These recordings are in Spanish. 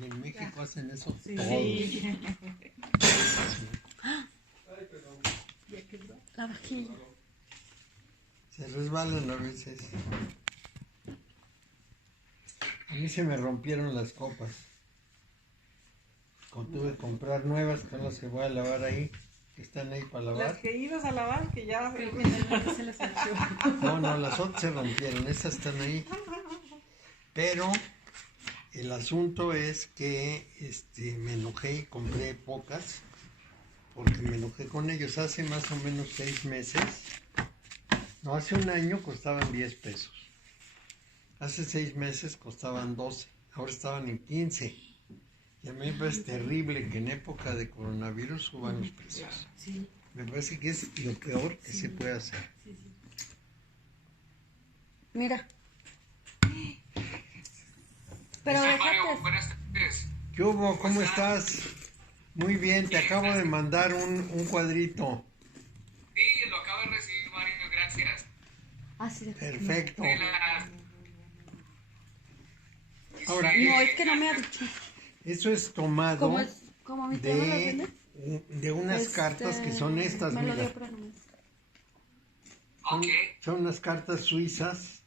Y en México hacen eso Sí. todos. Sí. La vajilla. Se resbalan a veces. A mí se me rompieron las copas. Tuve que comprar nuevas, que son las que voy a lavar ahí, que están ahí para Las lavar. que ibas a lavar, que ya Se las echó. No, las otras se rompieron, estas están ahí. Pero el asunto es que me enojé y compré pocas, porque me enojé con ellos hace más o menos 6 meses. No, hace un año costaban 10 pesos. Hace 6 meses costaban 12, ahora estaban en 15. Y a mí me parece terrible que en época de coronavirus suban los precios. Sí. Me parece que es lo peor que se puede hacer. Sí, sí. Mira. Pero Mario, déjate. buenas tardes. ¿Qué hubo? ¿Cómo estás? Muy bien, te acabo de mandar un cuadrito. Sí, lo acabo de recibir, Mario, gracias. Ah, sí. Perfecto. De la- Ahora, No, es que no me ha dicho. eso es tomado Como mi tía me lo vende. de unas cartas que son estas, Me lo dio mira. para nomás. Ok, Son unas cartas suizas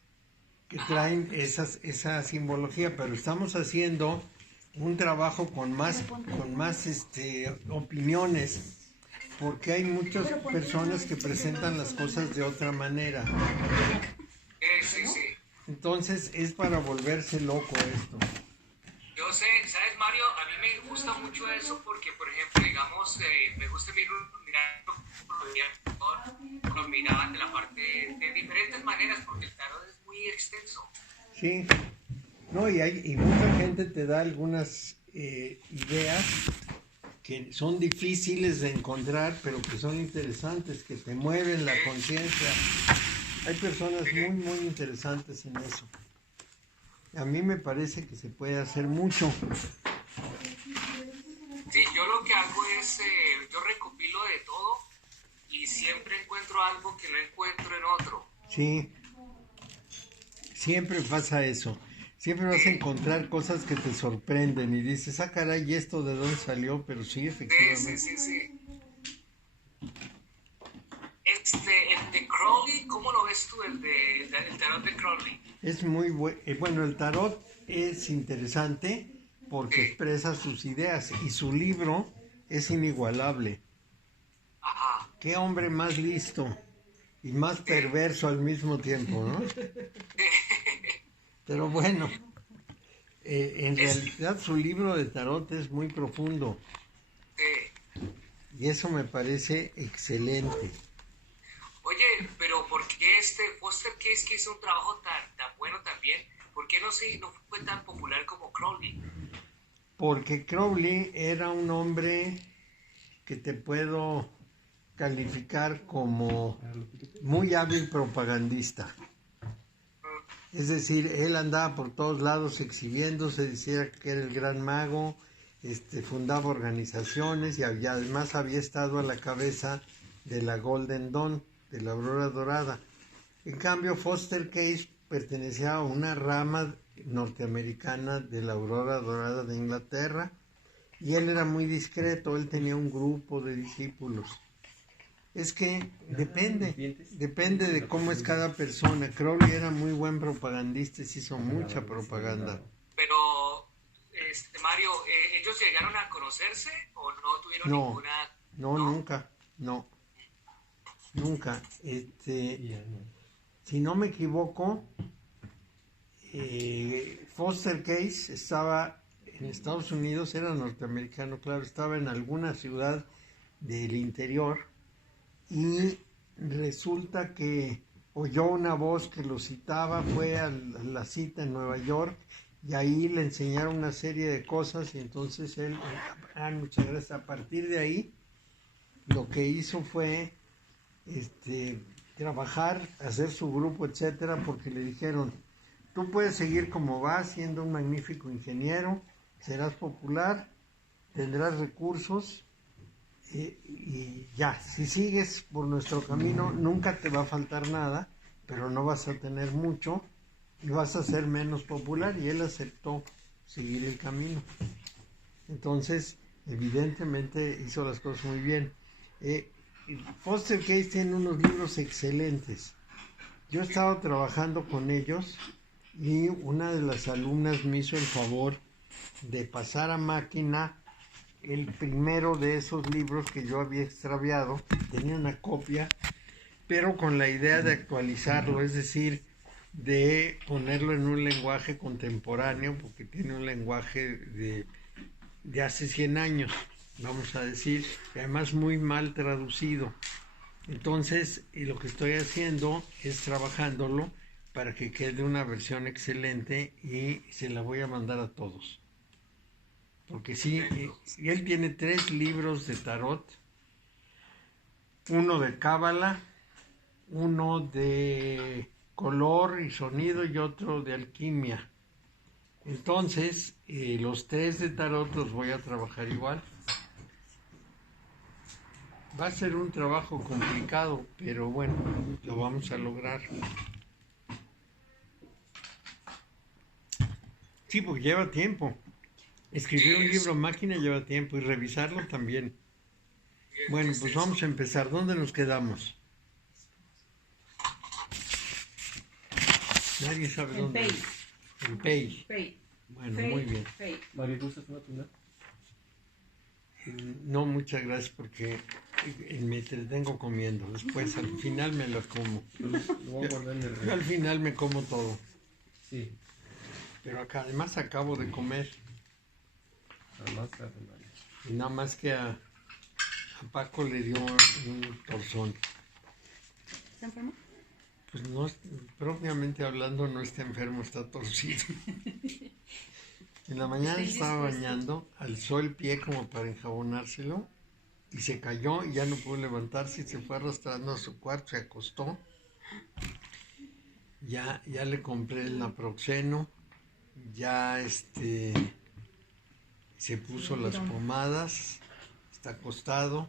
que traen esa simbología, pero estamos haciendo un trabajo con más opiniones, porque hay muchas personas que presentan las cosas de otra manera. sí, sí. Entonces es para volverse loco esto. Yo sé, ¿sabes, Mario? A mí me gusta mucho eso porque, por ejemplo, digamos, me gusta mirar lo miraban de la parte de diferentes maneras porque el tarot es muy extenso. Sí, no, y mucha gente te da algunas ideas que son difíciles de encontrar, pero que son interesantes, que te mueven la conciencia. Hay personas muy, muy interesantes en eso. A mí me parece que se puede hacer mucho. Sí, yo lo que hago es, yo recopilo de todo y siempre encuentro algo que no encuentro en otro. Sí, siempre pasa eso. Siempre vas a encontrar cosas que te sorprenden y dices, ah, caray, ¿y esto de dónde salió? Pero sí, efectivamente. Sí. El de Crowley, ¿cómo lo ves tú, el tarot de Crowley? Es muy bueno, el tarot es interesante porque expresa sus ideas y su libro es inigualable. Ajá. Qué hombre más listo y más perverso al mismo tiempo, ¿no? Pero bueno, en realidad su libro de tarot es muy profundo y eso me parece excelente. Oye, pero ¿por qué Foster Case, que hizo un trabajo tan bueno también, por qué no fue tan popular como Crowley? Porque Crowley era un hombre que te puedo calificar como muy hábil propagandista. Es decir, él andaba por todos lados exhibiéndose, decía que era el gran mago, fundaba organizaciones y además había estado a la cabeza de la Golden Dawn, de la Aurora Dorada. En cambio, Foster Case pertenecía a una rama norteamericana de la Aurora Dorada de Inglaterra y él era muy discreto, él tenía un grupo de discípulos. Es que depende de cómo es cada persona. Crowley era muy buen propagandista y se hizo mucha propaganda. Pero, Mario, ¿ellos llegaron a conocerse o no tuvieron ninguna? No, nunca, no. Nunca. Si no me equivoco, Foster Case estaba en Estados Unidos, era norteamericano, claro, estaba en alguna ciudad del interior y resulta que oyó una voz que lo citaba, fue a la cita en Nueva York y ahí le enseñaron una serie de cosas y entonces él, muchas gracias, a partir de ahí lo que hizo fue trabajar, hacer su grupo, etcétera, porque le dijeron, tú puedes seguir como vas, siendo un magnífico ingeniero, serás popular, tendrás recursos y ya, si sigues por nuestro camino nunca te va a faltar nada, pero no vas a tener mucho y vas a ser menos popular, y él aceptó seguir el camino. Entonces, evidentemente hizo las cosas muy bien. Foster Case tiene unos libros excelentes. Yo he estado trabajando con ellos y una de las alumnas me hizo el favor de pasar a máquina el primero de esos libros que yo había extraviado. Tenía una copia, pero con la idea de actualizarlo, es decir, de ponerlo en un lenguaje contemporáneo, porque tiene un lenguaje de hace 100 años, vamos a decir, y además muy mal traducido. Entonces, y lo que estoy haciendo es trabajándolo para que quede una versión excelente y se la voy a mandar a todos. Porque sí, y él tiene 3 libros de tarot, uno de cábala, uno de color y sonido y otro de alquimia. Entonces, los 3 de tarot los voy a trabajar igual. Va a ser un trabajo complicado, pero bueno, lo vamos a lograr. Sí, porque lleva tiempo. Escribir un libro máquina lleva tiempo y revisarlo también. Bueno, pues vamos a empezar. ¿Dónde nos quedamos? Nadie sabe dónde. En Page. Bueno, muy bien. Mario, ¿gustas una tuna? No, muchas gracias porque me entretengo comiendo. Después al final me lo como. Lo voy a guardar en el Yo refri. al final me como todo. Sí, Pero acá además acabo de comer. además se hace Mario. Y nada más que a Paco le dio un torzón. ¿Está enfermo? Pues no, propiamente hablando, no está enfermo, está torcido. En la mañana estaba bañando, alzó el pie como para enjabonárselo y se cayó y ya no pudo levantarse y se fue arrastrando a su cuarto, se acostó. Ya le compré el naproxeno, ya se puso las pomadas, está acostado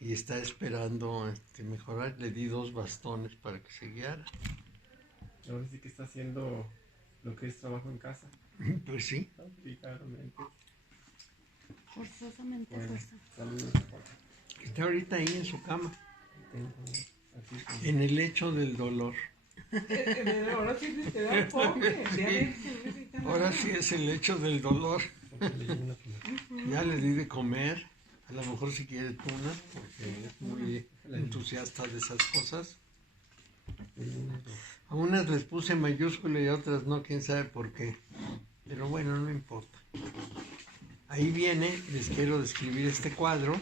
y está esperando mejorar. Le di 2 bastones para que se guiara. Ahora sí que está haciendo lo que es trabajo en casa. Pues sí. Sí, claramente. Forzosamente Bueno, fuerza. saludos. Está ahorita ahí en su cama, Aquí con- en el lecho del dolor. Ahora sí te da enfoque. Ya ves, necesita nada. Ahora sí es el lecho del dolor. leyendo una tuna. Ya le di de comer, a lo mejor si quiere tuna, porque es muy entusiasta de esas cosas. A unas les puse mayúscula y a otras no, quién sabe por qué. Pero bueno, no importa. Ahí viene, les quiero describir este cuadro.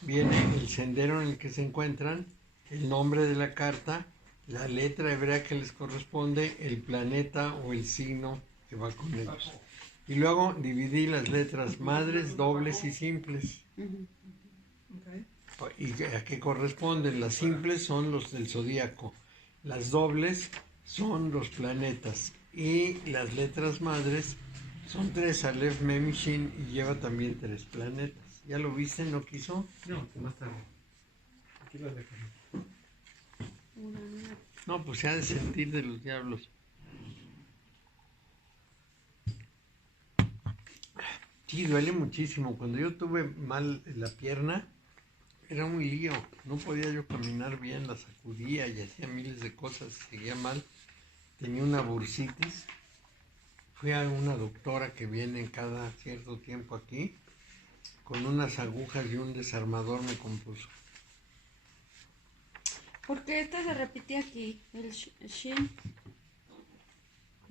Viene el sendero en el que se encuentran, el nombre de la carta, la letra hebrea que les corresponde, el planeta o el signo que va con ellos. Y luego dividí las letras madres, dobles y simples. Ok. ¿Y a qué corresponden? Las simples son los del zodíaco, las dobles son los planetas y las letras madres son 3, Aleph, Mem y Shin, y lleva también 3 planetas. ¿Ya lo viste? ¿No quiso? No, más tarde. Aquí las dejamos. Una. No, pues se ha de sentir de los diablos. Sí, duele muchísimo. Cuando yo tuve mal la pierna, era un lío. No podía yo caminar bien, la sacudía y hacía miles de cosas. Seguía mal. Tenía una bursitis. Fui a una doctora que viene cada cierto tiempo aquí. Con unas agujas y un desarmador me compuso. Porque esta se repite aquí, el Shin.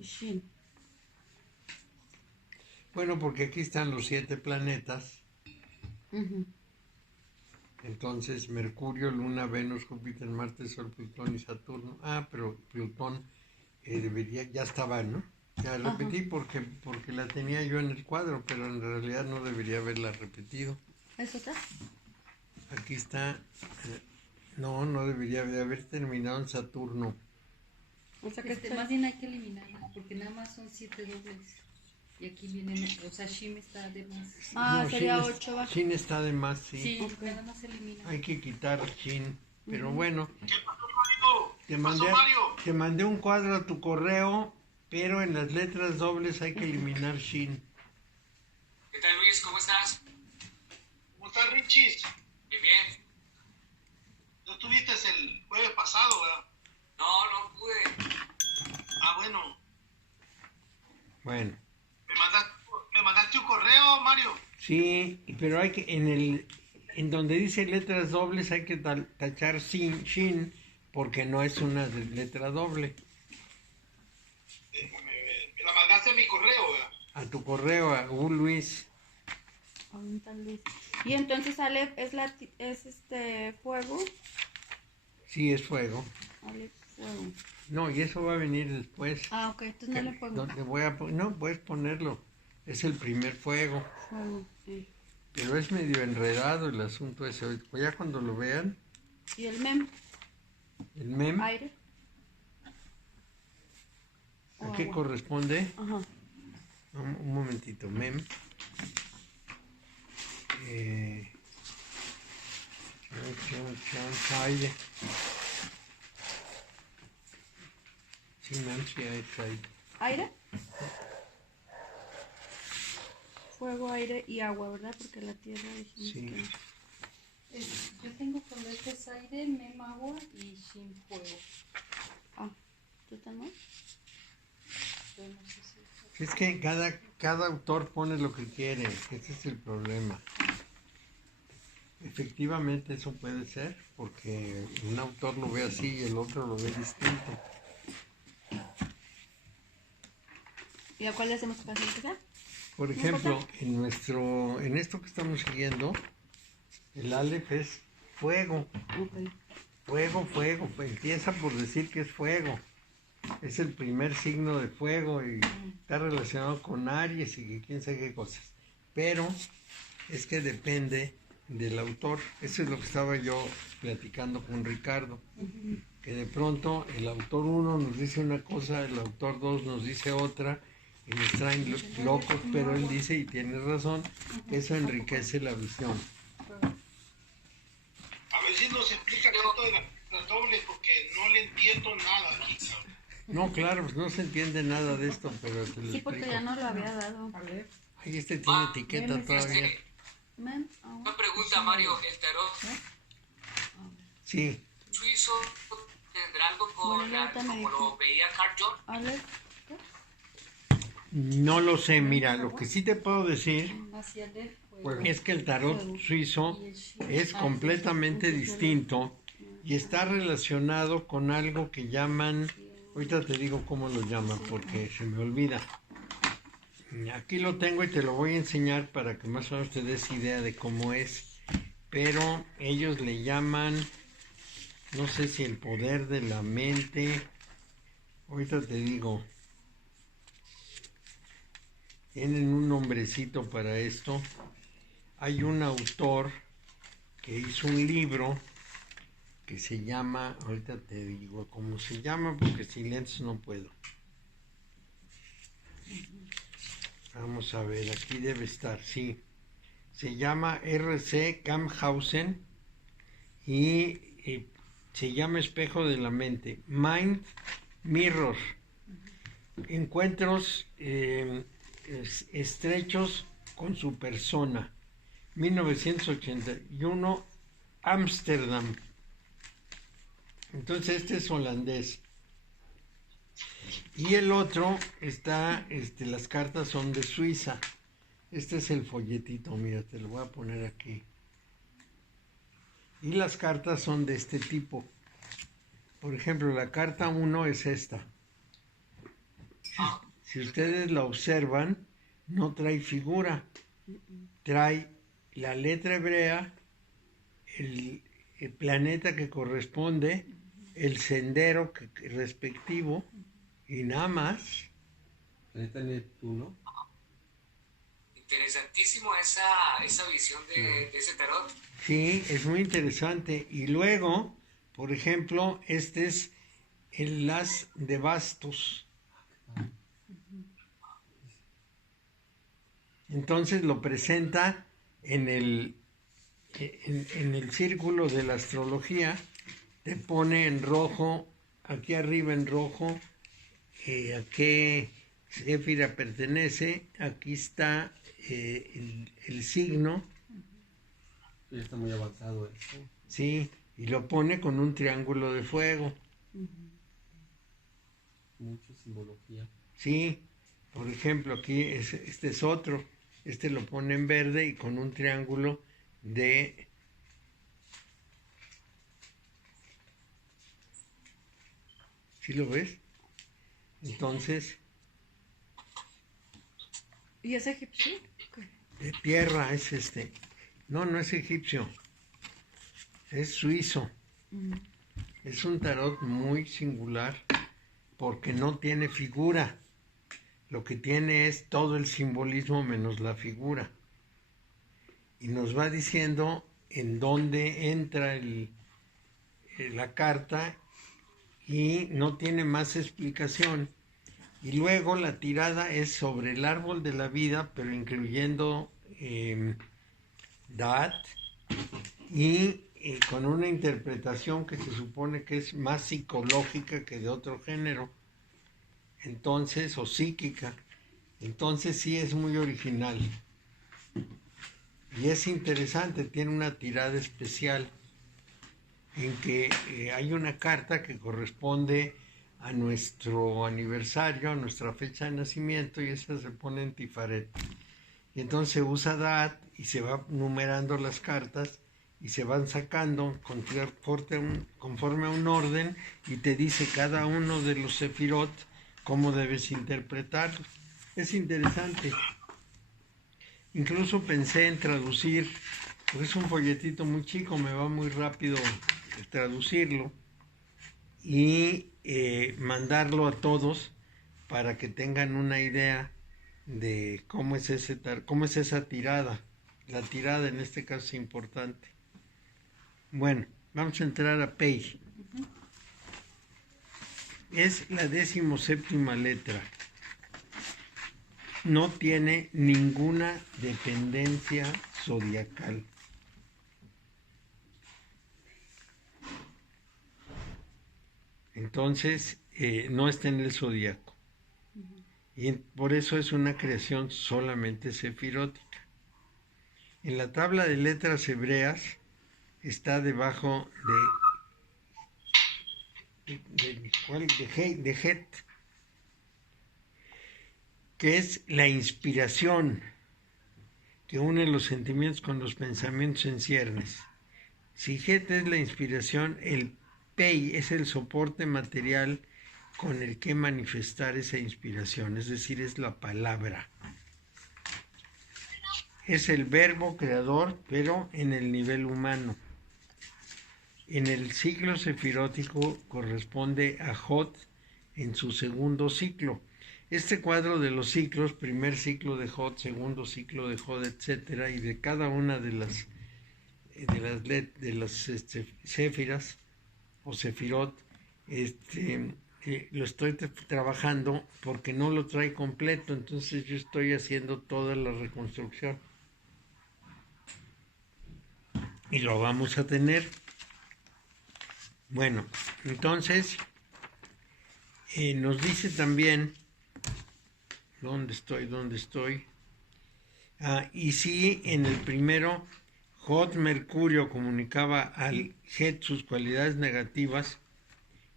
Shin. Bueno, porque aquí están los 7 planetas. Ujú. Entonces, Mercurio, Luna, Venus, Júpiter, Marte, Sol, Plutón y Saturno. Ah, pero Plutón ya estaba, ¿no? Ya repetí porque la tenía yo en el cuadro, pero en realidad no debería haberla repetido. ¿Es otra? Aquí está. No debería de haber terminado en Saturno. O sea que Más bien hay que eliminarlas porque nada más son 7 dobles. Y aquí vienen, o sea, Shim está de más. Ah, No, sería Shin 8 bajo. Shin está de más, sí. Sí, Ok. nada más se elimina. Hay que quitar Shin. Pero bueno, ¿Qué pasó, Mario? te ¿Qué pasó, mandé, Mario? te mandé un cuadro a tu correo, pero en las letras dobles hay que eliminar Shin. Luis, ¿cómo estás? ¿Cómo estás, Richis? Bien, bien. ¿No estuviste el jueves pasado, verdad? No, no pude. Ah, bueno. Bueno, ¿Me mandaste un correo, Mario? sí, pero hay que, en donde dice letras dobles hay que tachar shin, porque no es una letra doble. Me la mandaste a mi correo, ¿verdad? A tu correo, a Luis. A un tal Luis. Y entonces Aleph es fuego. Sí, es fuego. Aleph, fuego. No, y eso va a venir después. Ah, ok, entonces no le pongo. Donde no, puedes ponerlo. Es el primer fuego. Fuego, sí. Pero es medio enredado el asunto ese. Ya cuando lo vean, Y el mem, el mem, aire. ¿a O qué agua. corresponde? Ajá. Un momentito, mem. Aire. Sí, mem, sí, es aire. ¿Aire? Fuego, aire y agua, ¿verdad? Porque la tierra dijimos Sí. que... Yo tengo cuando este es aire, mem agua y shin fuego. Ah, ¿tú también? Yo no sé si... Es que cada autor pone lo que quiere. Ese es el problema. Efectivamente eso puede ser, porque un autor lo ve así y el otro lo ve distinto. ¿Y a cuál le hacemos para empezar? Por ejemplo, en esto que estamos siguiendo, el Aleph es fuego. Ok. Fuego. Empieza por decir que es fuego. Es el primer signo de fuego y está relacionado con Aries y que quién sabe qué cosas. Pero es que depende del autor. Eso es lo que estaba yo platicando con Ricardo. Que de pronto el autor 1 nos dice una cosa, el autor 2 nos dice otra y nos traen locos, pero él dice, y tiene razón, que eso enriquece la visión. A ver si nos explica esto de las dobles, porque no le entiendo nada aquí, cabrón. No, claro, pues no se entiende nada de esto, pero te lo Sí, porque explico. ya no lo había dado. Aleph. Ahí tiene etiqueta Debe todavía. Mem, agua. Una pregunta, Mario. ¿El tarot Sí, suizo tendrá algo con Bueno, ahorita me como dijo. lo veía Carl Jung? Aleph, no lo sé, mira, lo que sí te puedo decir Hacia aleph, fuego. es que el tarot suizo es completamente distinto y está relacionado con algo que llaman, ahorita te digo cómo lo llaman porque se me olvida. Aquí lo tengo y te lo voy a enseñar para que más o menos te des idea de cómo es, pero ellos le llaman, no sé si el poder de la mente, ahorita te digo, tienen un nombrecito para esto. Hay un autor que hizo un libro que se llama, ahorita te digo cómo se llama, porque sin lentes no puedo. Vamos a ver, aquí debe estar, sí. Se llama R.C. Camhausen y se llama Espejo de la Mente. Mind Mirror. Encuentros estrechos con su persona. 1981, Ámsterdam. Entonces este es holandés. Y el otro está, las cartas son de Suiza. Este es el folletito, mira, te lo voy a poner aquí. Y las cartas son de este tipo. Por ejemplo, la carta 1 es esta. Si ustedes la observan, no trae figura. Trae la letra hebrea, el planeta que corresponde, el sendero respectivo y nada más. Planeta Neptuno. Interesantísimo esa visión de ese tarot. Sí, es muy interesante. Y luego, por ejemplo, este es el as de bastos. Entonces lo presenta en el círculo de la astrología, te pone en rojo, aquí arriba en rojo, a qué Séfira pertenece, aquí está el signo, Ya está muy avanzado esto. sí, y lo pone con un triángulo de fuego, Mucha simbología. sí. Por ejemplo, aquí este es otro, este lo pone en verde y con un triángulo de... ¿Sí lo ves? Entonces, ¿Y es egipcio? de tierra es este. No, no es egipcio. Es suizo. Es un tarot muy singular porque no tiene figura. Lo que tiene es todo el simbolismo menos la figura. Y nos va diciendo en dónde entra la carta y no tiene más explicación. Y luego la tirada es sobre el árbol de la vida, pero incluyendo Da'at y con una interpretación que se supone que es más psicológica que de otro género, entonces, o psíquica. Entonces sí es muy original. Y es interesante, tiene una tirada especial en que hay una carta que corresponde a nuestro aniversario, a nuestra fecha de nacimiento, y esa se pone en Tifaret. Y entonces se usa Da'at y se va numerando las cartas y se van sacando conforme a un orden y te dice cada uno de los sefirot cómo debes interpretarlo. Es interesante. Incluso pensé en traducir, porque es un folletito muy chico, me va muy rápido traducirlo y mandarlo a todos para que tengan una idea de cómo es esa tirada. La tirada en este caso es importante. Bueno, vamos a entrar a Pei. Es la 17ª letra. No tiene ninguna dependencia zodiacal. Entonces, no está en el zodiaco. Y por eso es una creación solamente sefirótica. En la tabla de letras hebreas está debajo de Het, que es la inspiración que une los sentimientos con los pensamientos en ciernes. Si Het es la inspiración, el Pei es el soporte material con el que manifestar esa inspiración, es decir, es la palabra. Es el verbo creador, pero en el nivel humano. En el ciclo sefirótico corresponde a Jod en su segundo ciclo. Este cuadro de los ciclos, primer ciclo de Jod, segundo ciclo de Jod, etcétera, y de cada una de las séfiras o sefirot, lo estoy trabajando porque no lo trae completo, entonces yo estoy haciendo toda la reconstrucción. Y lo vamos a tener. Bueno, entonces nos dice también, ¿dónde estoy? Y si en el primero Jod Mercurio comunicaba al Het sus cualidades negativas,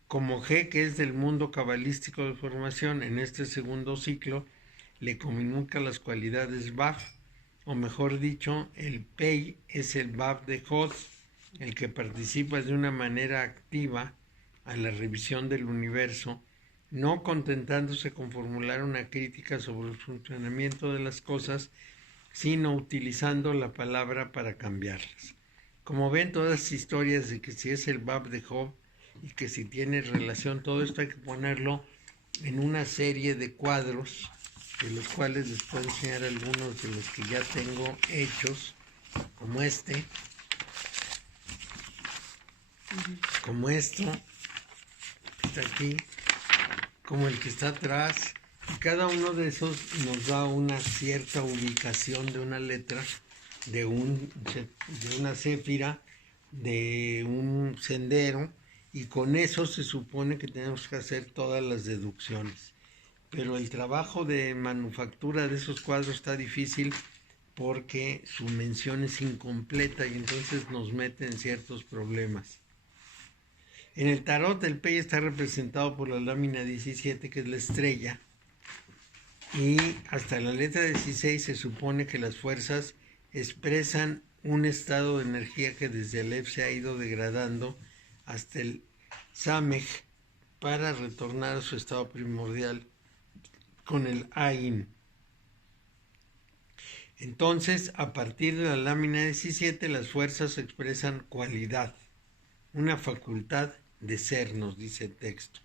como G, que es del mundo cabalístico de formación, en este segundo ciclo le comunica las cualidades Vav, o mejor dicho, el Pei es el Vav de Jod, el que participa de una manera activa a la revisión del universo, no contentándose con formular una crítica sobre el funcionamiento de las cosas, sino utilizando la palabra para cambiarlas. Como ven, todas las historias de que si es el Vav de Job y que si tiene relación, todo esto hay que ponerlo en una serie de cuadros, de los cuales les puedo enseñar algunos de los que ya tengo hechos, como este, como esto, que está aquí, como el que está atrás, y cada uno de esos nos da una cierta ubicación de una letra, de una séfira, de un sendero, y con eso se supone que tenemos que hacer todas las deducciones. pero el trabajo de manufactura de esos cuadros está difícil porque su mención es incompleta y entonces nos mete en ciertos problemas. En el tarot el Pey está representado por la lámina 17, que es la estrella, y hasta la letra 16 se supone que las fuerzas expresan un estado de energía que desde el Aleph se ha ido degradando hasta el Samej para retornar a su estado primordial con el Ain. Entonces, a partir de la lámina 17, las fuerzas expresan cualidad, una facultad de ser, nos dice el texto.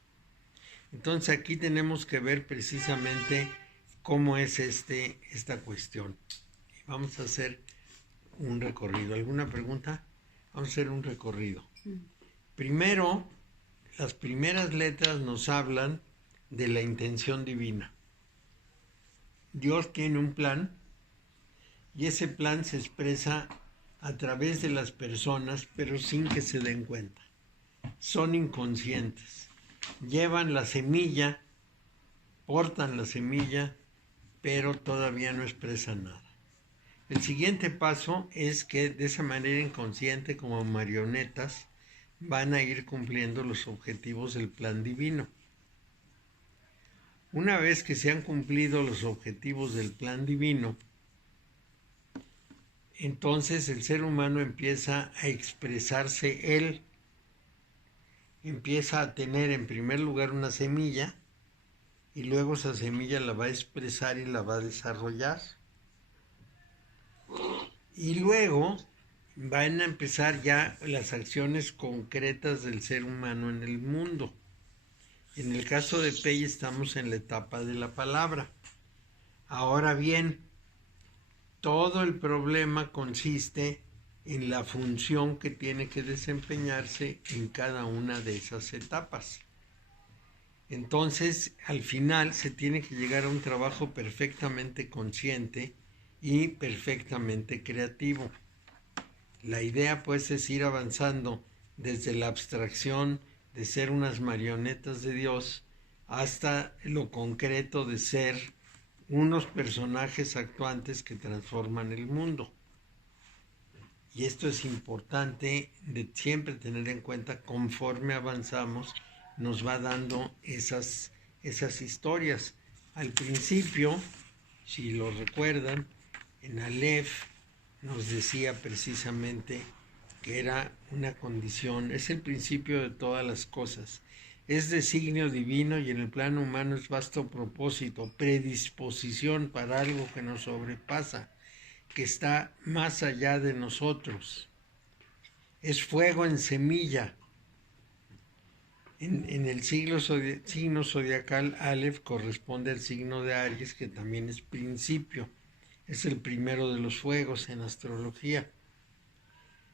Entonces aquí tenemos que ver precisamente cómo es esta cuestión. Vamos a hacer un recorrido. ¿Alguna pregunta? Vamos a hacer un recorrido. Primero, las primeras letras nos hablan de la intención divina. Dios tiene un plan y ese plan se expresa a través de las personas, pero sin que se den cuenta. Son inconscientes. Llevan la semilla, portan la semilla, pero todavía no expresan nada. El siguiente paso es que de esa manera inconsciente, como marionetas, van a ir cumpliendo los objetivos del plan divino. Una vez que se han cumplido los objetivos del plan divino, entonces el ser humano empieza a expresarse él, empieza a tener en primer lugar una semilla y luego esa semilla la va a expresar y la va a desarrollar. Y luego van a empezar ya las acciones concretas del ser humano en el mundo. En el caso de Pei estamos en la etapa de la palabra. Ahora bien, todo el problema consiste en la función que tiene que desempeñarse en cada una de esas etapas. Entonces, al final se tiene que llegar a un trabajo perfectamente consciente y perfectamente creativo. La idea, pues, es ir avanzando desde la abstracción de ser unas marionetas de Dios hasta lo concreto de ser unos personajes actuantes que transforman el mundo. Y esto es importante de siempre tener en cuenta. Conforme avanzamos nos va dando esas historias. Al principio, si lo recuerdan, en Aleph nos decía precisamente que era una condición, es el principio de todas las cosas. Es designio divino y en el plano humano es vasto propósito, predisposición para algo que nos sobrepasa, que está más allá de nosotros. Es fuego en semilla. En el signo zodiacal, Aleph corresponde al signo de Aries, que también es principio. Es el primero de los fuegos en astrología.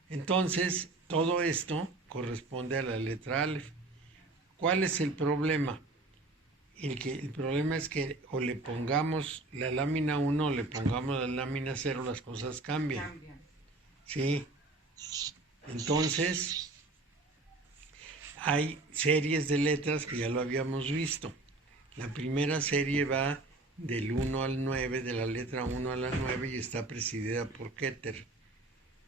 Entonces, todo esto corresponde a la letra Aleph. ¿Cuál es el problema? El problema es que o le pongamos la lámina 1 o le pongamos la lámina 0, las cosas cambian. ¿Sí? Entonces, hay series de letras que ya lo habíamos visto. La primera serie va del 1 al 9, de la letra 1 a la 9, y está presidida por Keter.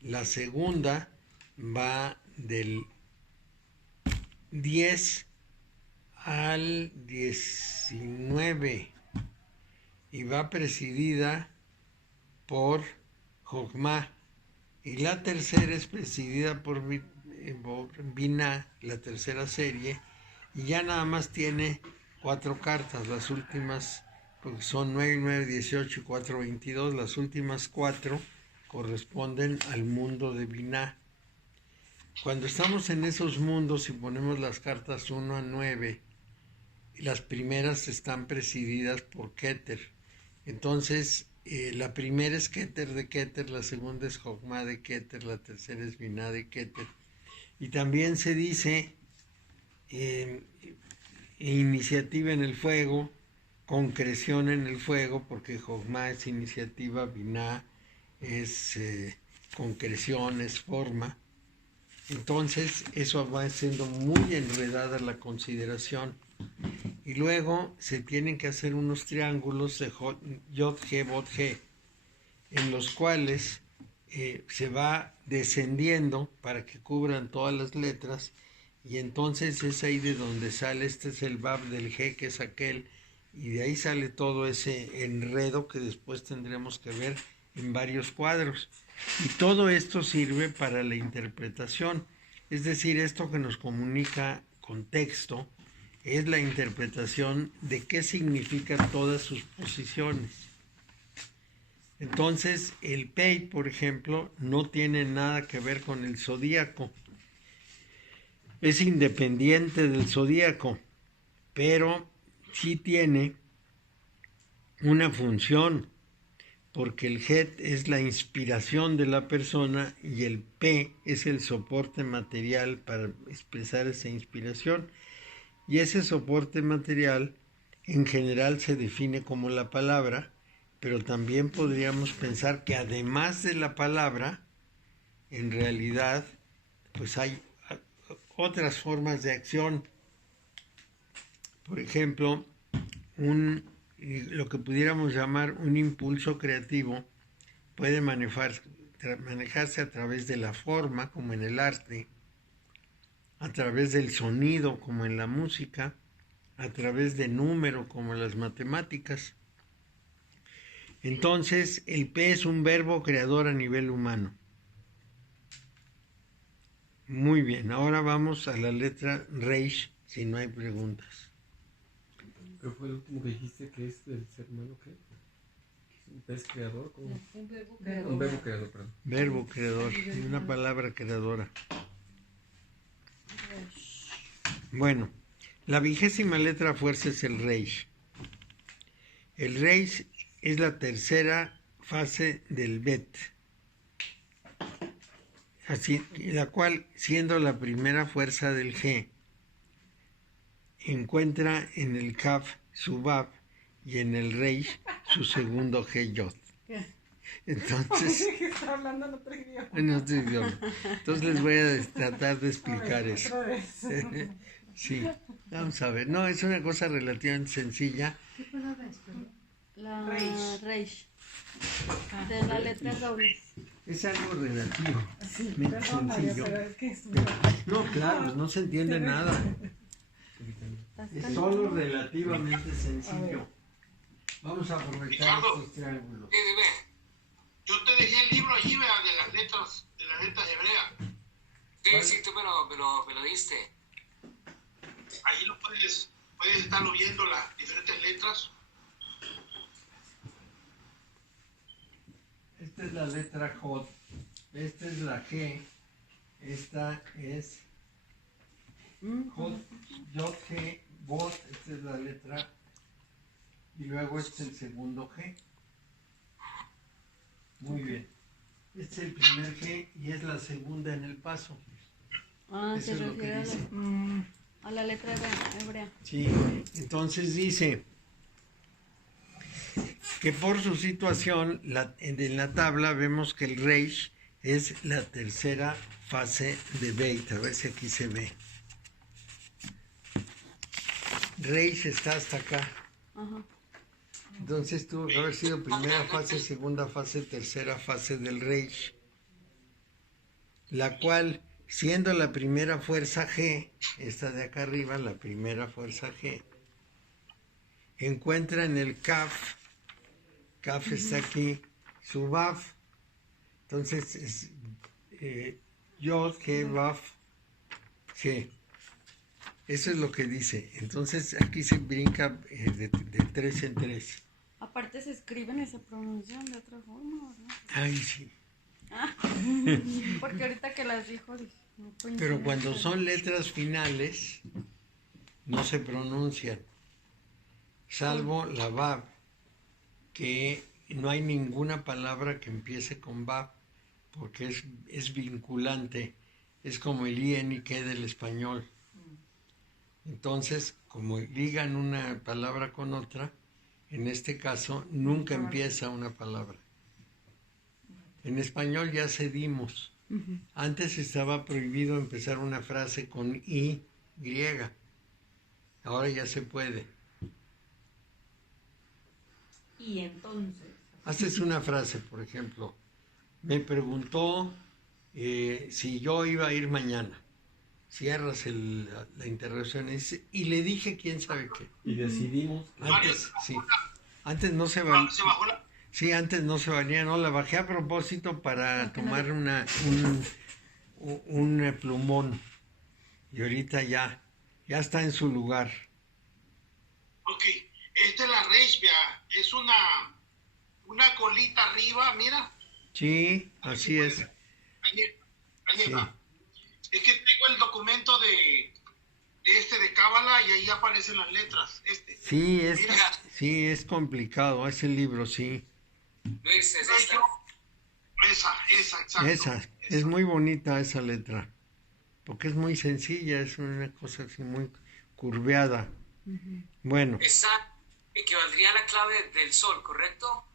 La segunda va del 10 al 19 y va presidida por Jokmah. Y la tercera es presidida por Binah, la tercera serie, y ya nada más tiene 4 cartas. Las últimas, porque son 9, 9, 18 y 4, 22, las últimas 4 corresponden al mundo de Binah. Cuando estamos en esos mundos y ponemos las cartas 1 a 9, las primeras están presididas por Keter. Entonces, la primera es Keter de Keter, la segunda es Jokmah de Keter, la tercera es Binah de Keter. Y también se dice iniciativa en el fuego, concreción en el fuego, porque Jokmah es iniciativa, Binah es concreción, es forma. Entonces, eso va siendo muy enredada la consideración. y luego se tienen que hacer unos triángulos de Yod, G, Bot, G, en los cuales se va descendiendo para que cubran todas las letras, y entonces es ahí de donde sale, este es el Bab del G, que es aquel, y de ahí sale todo ese enredo que después tendremos que ver en varios cuadros. Y todo esto sirve para la interpretación, es decir, esto que nos comunica con texto es la interpretación de qué significan todas sus posiciones. Entonces, el Pei, por ejemplo, no tiene nada que ver con el zodíaco. Es independiente del zodíaco, pero sí tiene una función, porque el Het es la inspiración de la persona y el P es el soporte material para expresar esa inspiración. Y ese soporte material en general se define como la palabra, pero también podríamos pensar que además de la palabra, en realidad, pues hay otras formas de acción. Por ejemplo, lo que pudiéramos llamar un impulso creativo puede manejarse a través de la forma, como en el arte, a través del sonido, como en la música, a través de número, como en las matemáticas. Entonces, el P es un verbo creador a nivel humano. Muy bien, ahora vamos a la letra Reish, si no hay preguntas. ¿Qué fue el último que dijiste que es del ser humano? ¿Qué? ¿Un pez creador? ¿Cómo? Un verbo creador. Un verbo creador, perdón. Verbo creador, una palabra creadora. Bueno, la 20ª letra fuerza es el Reish. El Reish es la tercera fase del Bet, así, la cual, siendo la primera fuerza del G, encuentra en el Kaf su Bab y en el Reish su segundo G Yod. Entonces, Está hablando en otro idioma. en otro idioma. Entonces les voy a tratar de explicar eso. Otra vez. Sí, vamos a ver. No, es una cosa relativamente sencilla. ¿Qué palabra es, perdón? La Reish. Reish. De las letras dobles. Es algo relativo. Sí, Mente perdón, María, sencillo. pero es que es No, claro, no se entiende nada. ¿Estás Es cansado? solo relativamente sencillo. Vamos a aprovechar estos triángulos. Sí, dime. Yo te dejé el libro allí, ¿verdad? De las letras hebreas. Sí, tú me lo diste. Ahí lo puedes estarlo viendo las diferentes letras. Esta es la letra J, esta es la G, esta es J, Yod, G, Bot, esta es la letra, y luego este es el segundo G. Muy bien. Este es el primer G y es la segunda en el paso. Ah, Eso se es lo que refiere dice. a la letra hebrea. Sí, entonces dice que por su situación en la tabla vemos que el Reish es la tercera fase de Beit. A ver si aquí se ve. Reish está hasta acá. Ajá. Entonces tuvo que haber sido primera fase, segunda fase, tercera fase del Reish, la cual, siendo la primera fuerza G, esta de acá arriba, la primera fuerza G, encuentra en el Kaf está aquí, su Baf, entonces es Yod, G, Baf, G. Eso es lo que dice. Entonces aquí se brinca de 3 en 3. Aparte se escriben y se pronuncian de otra forma, ¿verdad? Ay, sí. Porque ahorita que las dijo, dije, no coincide. Pero cuando son letras finales, no se pronuncian, salvo la Bab, que no hay ninguna palabra que empiece con Bab, porque es vinculante, es como el IN y que del español. Entonces, como ligan una palabra con otra, en este caso nunca empieza una palabra. En español ya cedimos. Antes estaba prohibido empezar una frase con I griega. Ahora ya se puede. Y entonces. Haces una frase, por ejemplo, me preguntó si yo iba a ir mañana. Cierras la interrogación y le dije quién sabe qué. Y decidimos. Antes, sí. Antes no se valía. Se bajó la... Sí, antes no se valía, no, la bajé a propósito para tomar un plumón. Y ahorita ya está en su lugar. Ok, esta es la Reish, vea. Es una colita arriba, mira. Sí, así es. Ahí Sí. está. Es que tengo el documento de Cábala y ahí aparecen las letras. Mira. Sí, es complicado, ese libro, sí. Luis, es Soy esta. yo. Esa, exacto. Esa, es muy bonita esa letra, porque es muy sencilla, es una cosa así muy curveada. Bueno, Esa equivaldría a la clave del sol, ¿correcto?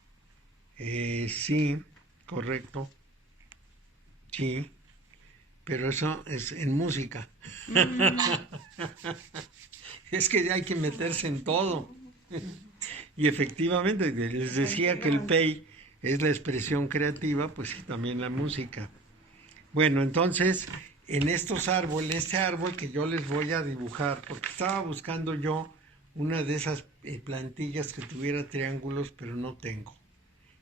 sí, correcto, sí, pero eso es en música. Es que hay que meterse en todo. Y efectivamente, les decía que el pey es la expresión creativa, pues sí, también la música. Bueno, entonces, en estos árboles, este árbol que yo les voy a dibujar, porque estaba buscando yo una de esas plantillas que tuviera triángulos, pero no tengo.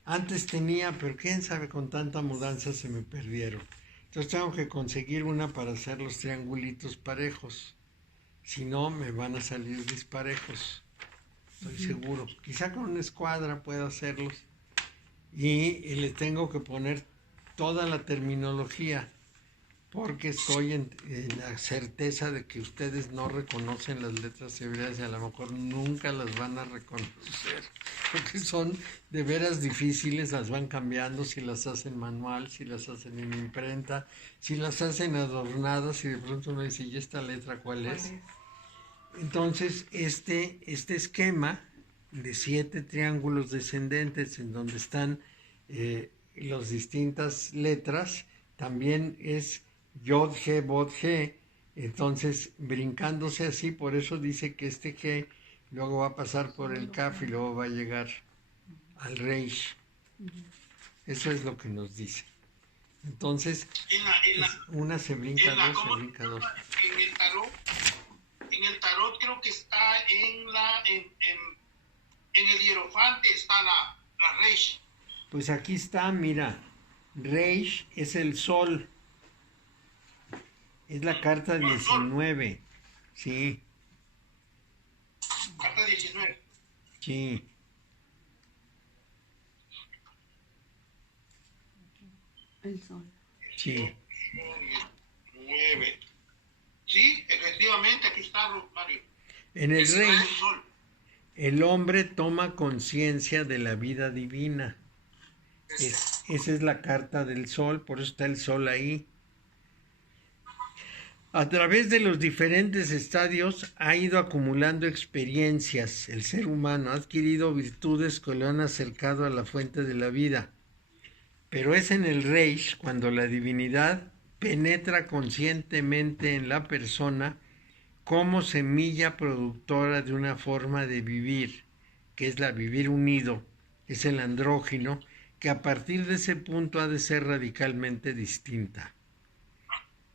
Antes tenía, pero quién sabe, con tanta mudanza se me perdieron. Entonces tengo que conseguir una para hacer los triangulitos parejos. Si no, me van a salir disparejos. Estoy seguro. Quizá con una escuadra pueda hacerlos. Y le tengo que poner toda la terminología, porque estoy en la certeza de que ustedes no reconocen las letras hebreas y a lo mejor nunca las van a reconocer, porque son de veras difíciles, las van cambiando si las hacen manual, si las hacen en imprenta, si las hacen adornadas y de pronto uno dice, ¿y esta letra cuál es? Entonces, este esquema de 7 triángulos descendentes en donde están las distintas letras, también es Yod, G, Bod, G. Entonces, brincándose así, por eso dice que este G luego va a pasar por el Kaf y luego va a llegar al Reish. Eso es lo que nos dice. Entonces, una se brinca, dos se brinca, dos. En el tarot creo que está en el hierofante está la Reish. Pues aquí está, mira, Reish es el sol, es la carta 19, sí, Carta 19. sí, El sol. sí. 9. Sí, efectivamente, aquí está, Mario. En el Es Reish, el sol. el hombre toma conciencia de la vida divina. Esa es la carta del sol, por eso está el sol ahí. A través de los diferentes estadios ha ido acumulando experiencias. El ser humano ha adquirido virtudes que lo han acercado a la fuente de la vida. Pero es en el Reish cuando la divinidad penetra conscientemente en la persona como semilla productora de una forma de vivir, que es la vivir unido, es el andrógino, que a partir de ese punto ha de ser radicalmente distinta.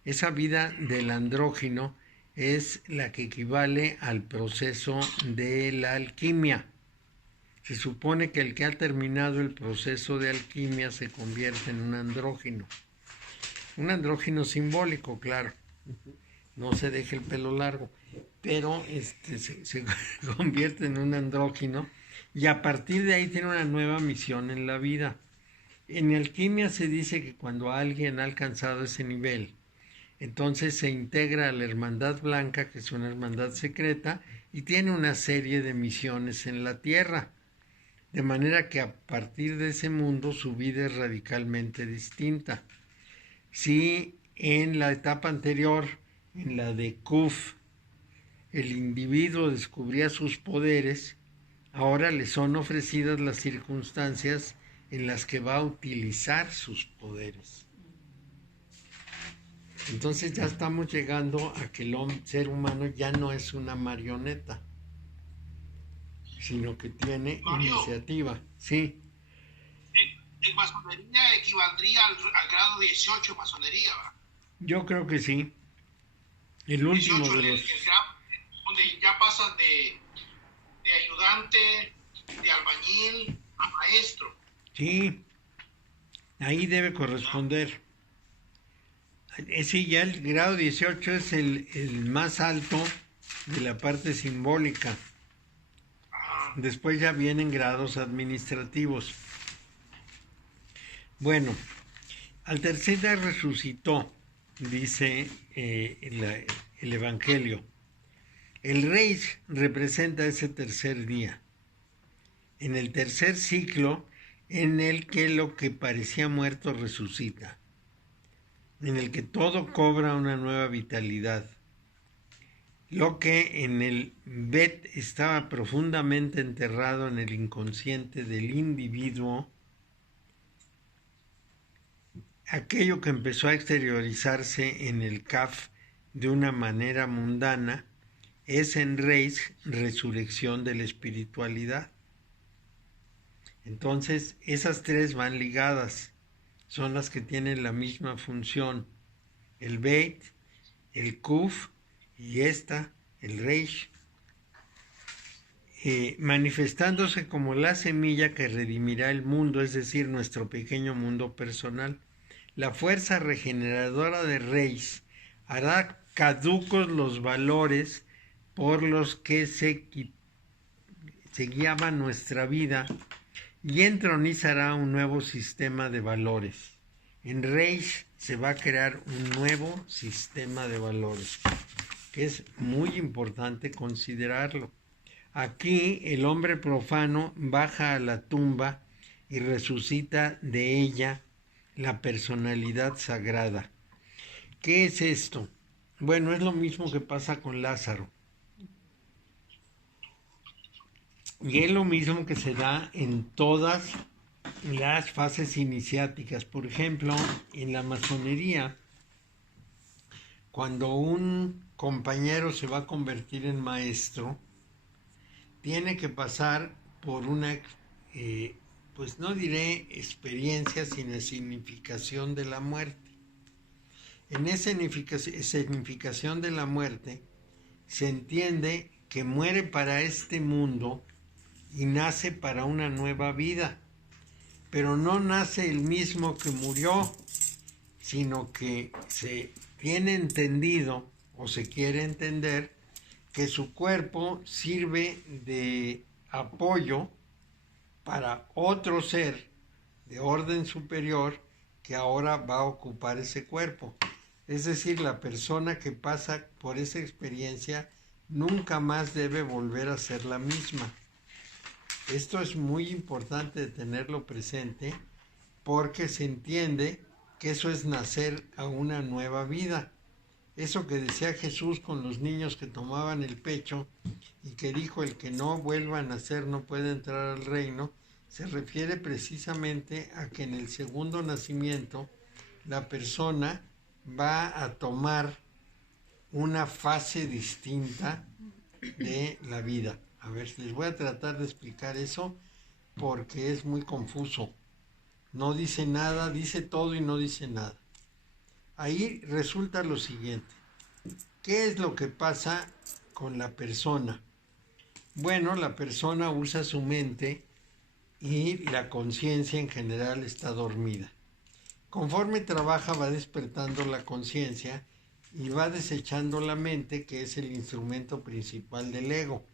Esa vida del andrógino es la que equivale al proceso de la alquimia. Se supone que el que ha terminado el proceso de alquimia se convierte en un andrógino simbólico, claro. No se deje el pelo largo, pero se convierte en un andrógino y a partir de ahí tiene una nueva misión en la vida. En alquimia se dice que cuando alguien ha alcanzado ese nivel, entonces se integra a la Hermandad Blanca, que es una hermandad secreta, y tiene una serie de misiones en la tierra, de manera que a partir de ese mundo su vida es radicalmente distinta. Si en la etapa anterior, en la de Kuf, el individuo descubría sus poderes, ahora le son ofrecidas las circunstancias en las que va a utilizar sus poderes. Entonces ya estamos llegando a que el ser humano ya no es una marioneta, sino que tiene Mario, iniciativa. Sí. En masonería equivaldría al grado 18 masonería, ¿verdad? Yo creo que sí. El último 18, de los... el grado donde ya pasas de ayudante, de albañil a maestro. Sí, ahí debe corresponder. Sí, ya el grado 18 es el más alto de la parte simbólica. Después ya vienen grados administrativos. Bueno, al tercer día resucitó, dice el Evangelio. El rey representa ese tercer día. En el tercer ciclo, en el que lo que parecía muerto resucita. En el que todo cobra una nueva vitalidad. Lo que en el Bet estaba profundamente enterrado en el inconsciente del individuo, aquello que empezó a exteriorizarse en el Kaf de una manera mundana, es en Reis resurrección de la espiritualidad. Entonces, esas tres van ligadas, son las que tienen la misma función. El Beit, el Kuf y el Reish, manifestándose como la semilla que redimirá el mundo, es decir, nuestro pequeño mundo personal. La fuerza regeneradora de Reish hará caducos los valores por los que se guiaba nuestra vida y entronizará un nuevo sistema de valores. En Reish se va a crear un nuevo sistema de valores, que es muy importante considerarlo. Aquí el hombre profano baja a la tumba y resucita de ella la personalidad sagrada. ¿Qué es esto? Bueno, es lo mismo que pasa con Lázaro. Y es lo mismo que se da en todas las fases iniciáticas. Por ejemplo, en la masonería, cuando un compañero se va a convertir en maestro, tiene que pasar por una, pues no diré experiencia, sino significación de la muerte. En esa significación de la muerte se entiende que muere para este mundo y nace para una nueva vida, pero no nace el mismo que murió, sino que se tiene entendido o se quiere entender que su cuerpo sirve de apoyo para otro ser de orden superior que ahora va a ocupar ese cuerpo. Es decir, la persona que pasa por esa experiencia nunca más debe volver a ser la misma. Esto es muy importante tenerlo presente porque se entiende que eso es nacer a una nueva vida. Eso que decía Jesús con los niños que tomaban el pecho y que dijo el que no vuelva a nacer no puede entrar al reino, se refiere precisamente a que en el segundo nacimiento la persona va a tomar una fase distinta de la vida. A ver, les voy a tratar de explicar eso porque es muy confuso. No dice nada, dice todo y no dice nada. Ahí resulta lo siguiente. ¿Qué es lo que pasa con la persona? Bueno, la persona usa su mente y la conciencia en general está dormida. Conforme trabaja va despertando la conciencia y va desechando la mente, que es el instrumento principal del ego.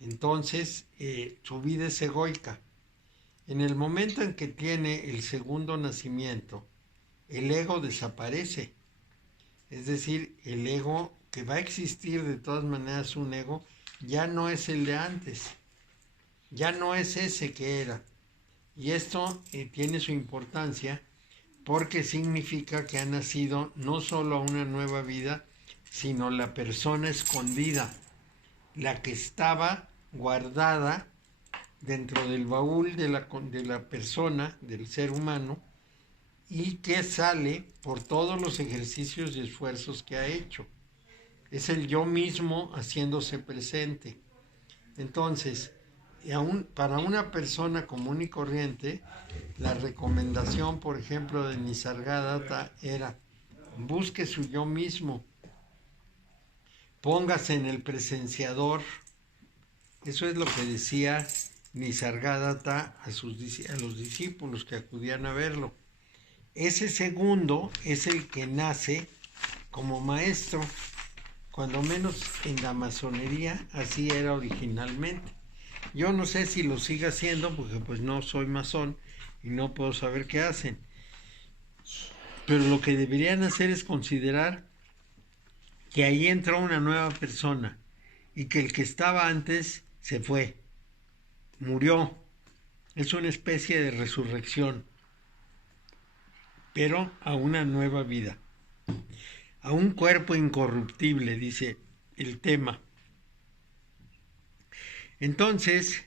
Entonces, su vida es egoica. En el momento en que tiene el segundo nacimiento, el ego desaparece. Es decir, el ego, que va a existir de todas maneras, un ego, ya no es el de antes. Ya no es ese que era. Y esto tiene su importancia porque significa que ha nacido no solo a una nueva vida, sino la persona escondida, la que estaba guardada dentro del baúl de la persona, del ser humano, y que sale por todos los ejercicios y esfuerzos que ha hecho. Es el yo mismo haciéndose presente. Entonces, y aún para una persona común y corriente, la recomendación, por ejemplo, de Nisargadatta era: busque su yo mismo, póngase en el presenciador. Eso es lo que decía Nisargadatta a los discípulos que acudían a verlo. Ese segundo es el que nace como maestro, cuando menos en la masonería así era originalmente. Yo no sé si lo siga haciendo, porque pues no soy masón y no puedo saber qué hacen. Pero lo que deberían hacer es considerar que ahí entró una nueva persona y que el que estaba antes se fue, murió. Es una especie de resurrección, pero a una nueva vida, a un cuerpo incorruptible, dice el tema. Entonces,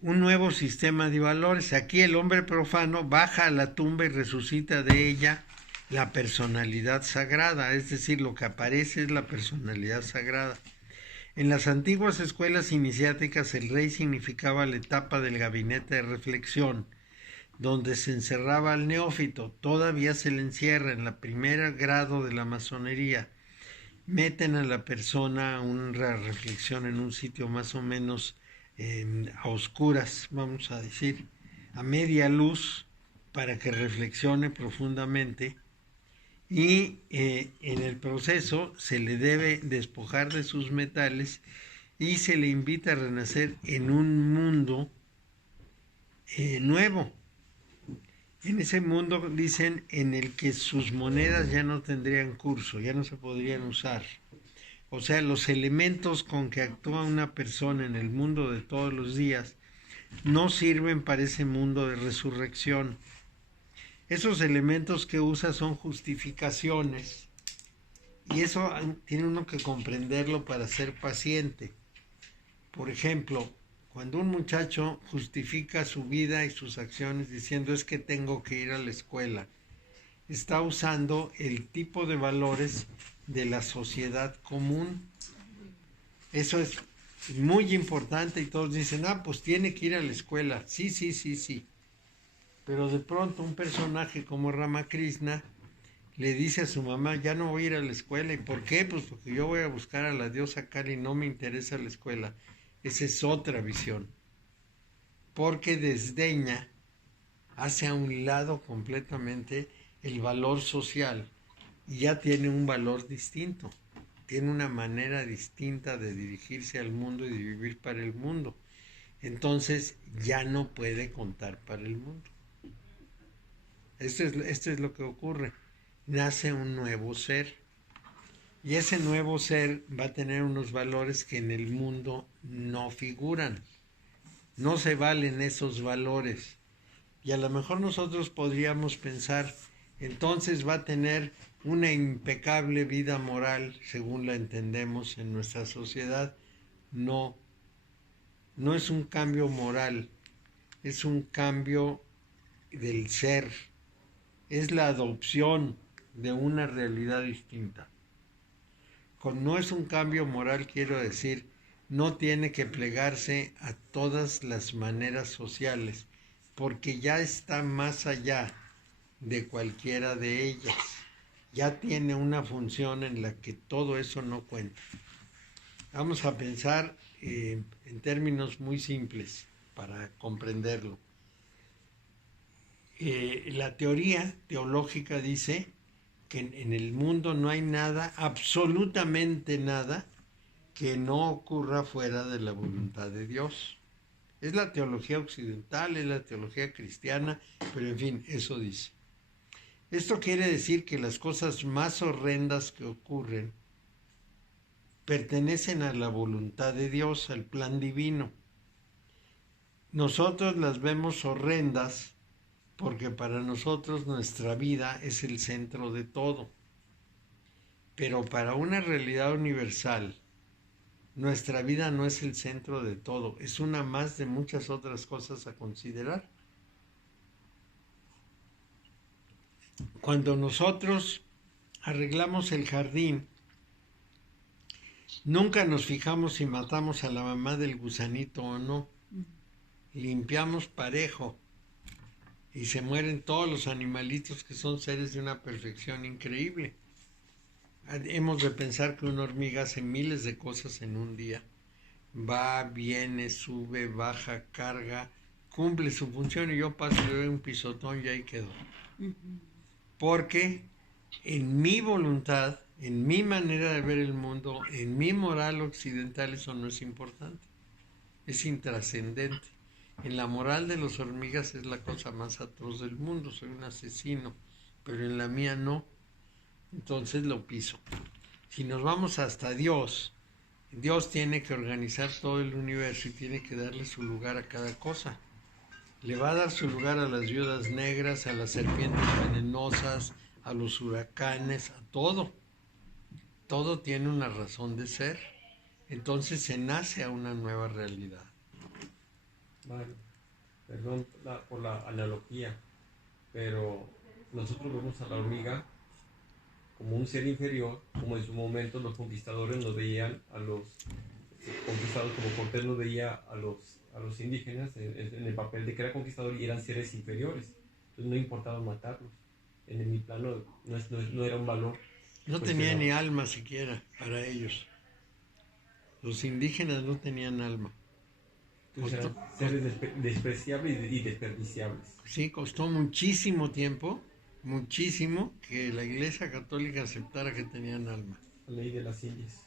un nuevo sistema de valores. Aquí el hombre profano baja a la tumba y resucita de ella la personalidad sagrada, es decir, lo que aparece es la personalidad sagrada. En las antiguas escuelas iniciáticas, el rey significaba la etapa del gabinete de reflexión, donde se encerraba al neófito. Todavía se le encierra en el primer grado de la masonería. Meten a la persona a una reflexión en un sitio más o menos a oscuras, vamos a decir, a media luz, para que reflexione profundamente. Y en el proceso se le debe despojar de sus metales y se le invita a renacer en un mundo nuevo. En ese mundo, dicen, en el que sus monedas ya no tendrían curso, ya no se podrían usar. O sea, los elementos con que actúa una persona en el mundo de todos los días no sirven para ese mundo de resurrección. Esos elementos que usa son justificaciones, y eso tiene uno que comprenderlo para ser paciente. Por ejemplo, cuando un muchacho justifica su vida y sus acciones diciendo es que tengo que ir a la escuela, está usando el tipo de valores de la sociedad común. Eso es muy importante y todos dicen, pues tiene que ir a la escuela. Sí. Pero de pronto un personaje como Ramakrishna le dice a su mamá, ya no voy a ir a la escuela. ¿Y por qué? Pues porque yo voy a buscar a la diosa Kali y no me interesa la escuela. Esa es otra visión. Porque desdeña, hace a un lado completamente el valor social y ya tiene un valor distinto. Tiene una manera distinta de dirigirse al mundo y de vivir para el mundo. Entonces ya no puede contar para el mundo. Esto es lo que ocurre. Nace un nuevo ser. Y ese nuevo ser va a tener unos valores que en el mundo no figuran. No se valen esos valores. Y a lo mejor nosotros podríamos pensar, entonces va a tener una impecable vida moral, según la entendemos en nuestra sociedad. No es un cambio moral, es un cambio del ser. Es la adopción de una realidad distinta. No es un cambio moral, quiero decir, no tiene que plegarse a todas las maneras sociales, porque ya está más allá de cualquiera de ellas. Ya tiene una función en la que todo eso no cuenta. Vamos a pensar en términos muy simples para comprenderlo. La teoría teológica dice que en el mundo no hay nada, absolutamente nada, que no ocurra fuera de la voluntad de Dios. Es la teología occidental, es la teología cristiana, pero en fin, eso dice. Esto quiere decir que las cosas más horrendas que ocurren pertenecen a la voluntad de Dios, al plan divino. Nosotros las vemos horrendas porque para nosotros nuestra vida es el centro de todo. Pero para una realidad universal, nuestra vida no es el centro de todo, es una más de muchas otras cosas a considerar. Cuando nosotros arreglamos el jardín, Nunca nos fijamos si matamos a la mamá del gusanito o no. Limpiamos parejo y se mueren todos los animalitos que son seres de una perfección increíble. Hemos de pensar que una hormiga hace miles de cosas en un día. Va, viene, sube, baja, carga, cumple su función y yo paso y le doy un pisotón y ahí quedó. Porque en mi voluntad, en mi manera de ver el mundo, en mi moral occidental, eso no es importante. Es intrascendente. En la moral de las hormigas es la cosa más atroz del mundo. Soy un asesino, pero en la mía no. Entonces lo piso. Si nos vamos hasta Dios, Dios tiene que organizar todo el universo y tiene que darle su lugar a cada cosa. Le va a dar su lugar a las viudas negras, a las serpientes venenosas, a los huracanes, a todo. Todo tiene una razón de ser. Entonces se nace a una nueva realidad. Vale, perdón por la analogía, pero nosotros vemos a la hormiga como un ser inferior, como en su momento los conquistadores nos veían a los conquistados, como Cortés nos veía a los indígenas en el papel de que era conquistador y eran seres inferiores. Entonces no importaba matarlos. En mi plano no era un valor. No tenía ni alma siquiera para ellos. Los indígenas no tenían alma. Entonces eran seres despreciables y desperdiciables. Sí, costó muchísimo tiempo, muchísimo, que la Iglesia Católica aceptara que tenían alma. La ley de las Indias.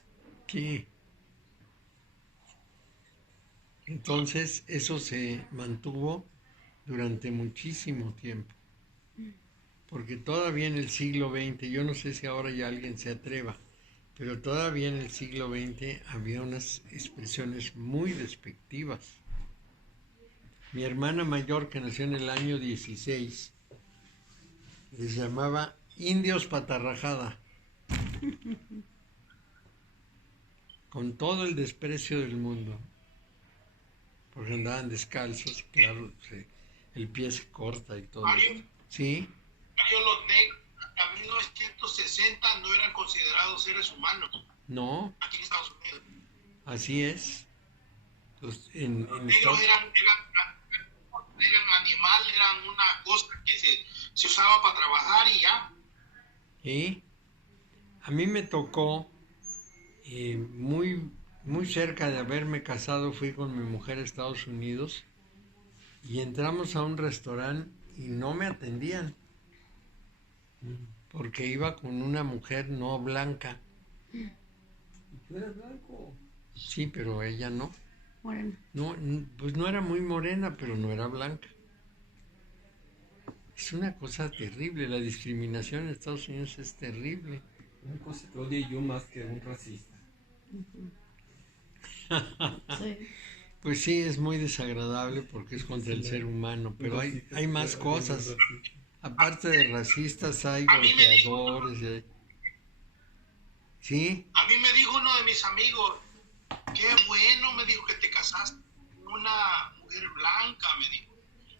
Sí. Entonces eso se mantuvo durante muchísimo tiempo. Porque todavía en el siglo XX, yo no sé si ahora ya alguien se atreva, pero todavía en el siglo XX había unas expresiones muy despectivas. Mi hermana mayor, que nació en el año 16, les llamaba indios patarrajada, con todo el desprecio del mundo, porque andaban descalzos, claro, el pie se corta y todo. Mario, ¿Sí? los negros a 1960 no eran considerados seres humanos. No. Aquí en Estados Unidos. Así es. Los negros eran animal, eran una cosa que se usaba para trabajar y ya. Sí. A mí me tocó, muy cerca de haberme casado, fui con mi mujer a Estados Unidos y entramos a un restaurante y no me atendían porque iba con una mujer no blanca. ¿Tú eras blanco? Sí, pero ella no. Morena. No, pues no era muy morena, pero no era blanca. Es una cosa terrible, la discriminación en Estados Unidos es terrible. Una cosa que odio yo más que un racista. Sí. Pues sí, es muy desagradable porque es contra el ser humano, pero hay más cosas. Aparte de racistas hay golpeadores. ¿Sí? A mí me dijo uno de mis amigos, qué bueno, me dijo, que te casaste con una mujer blanca, me dijo,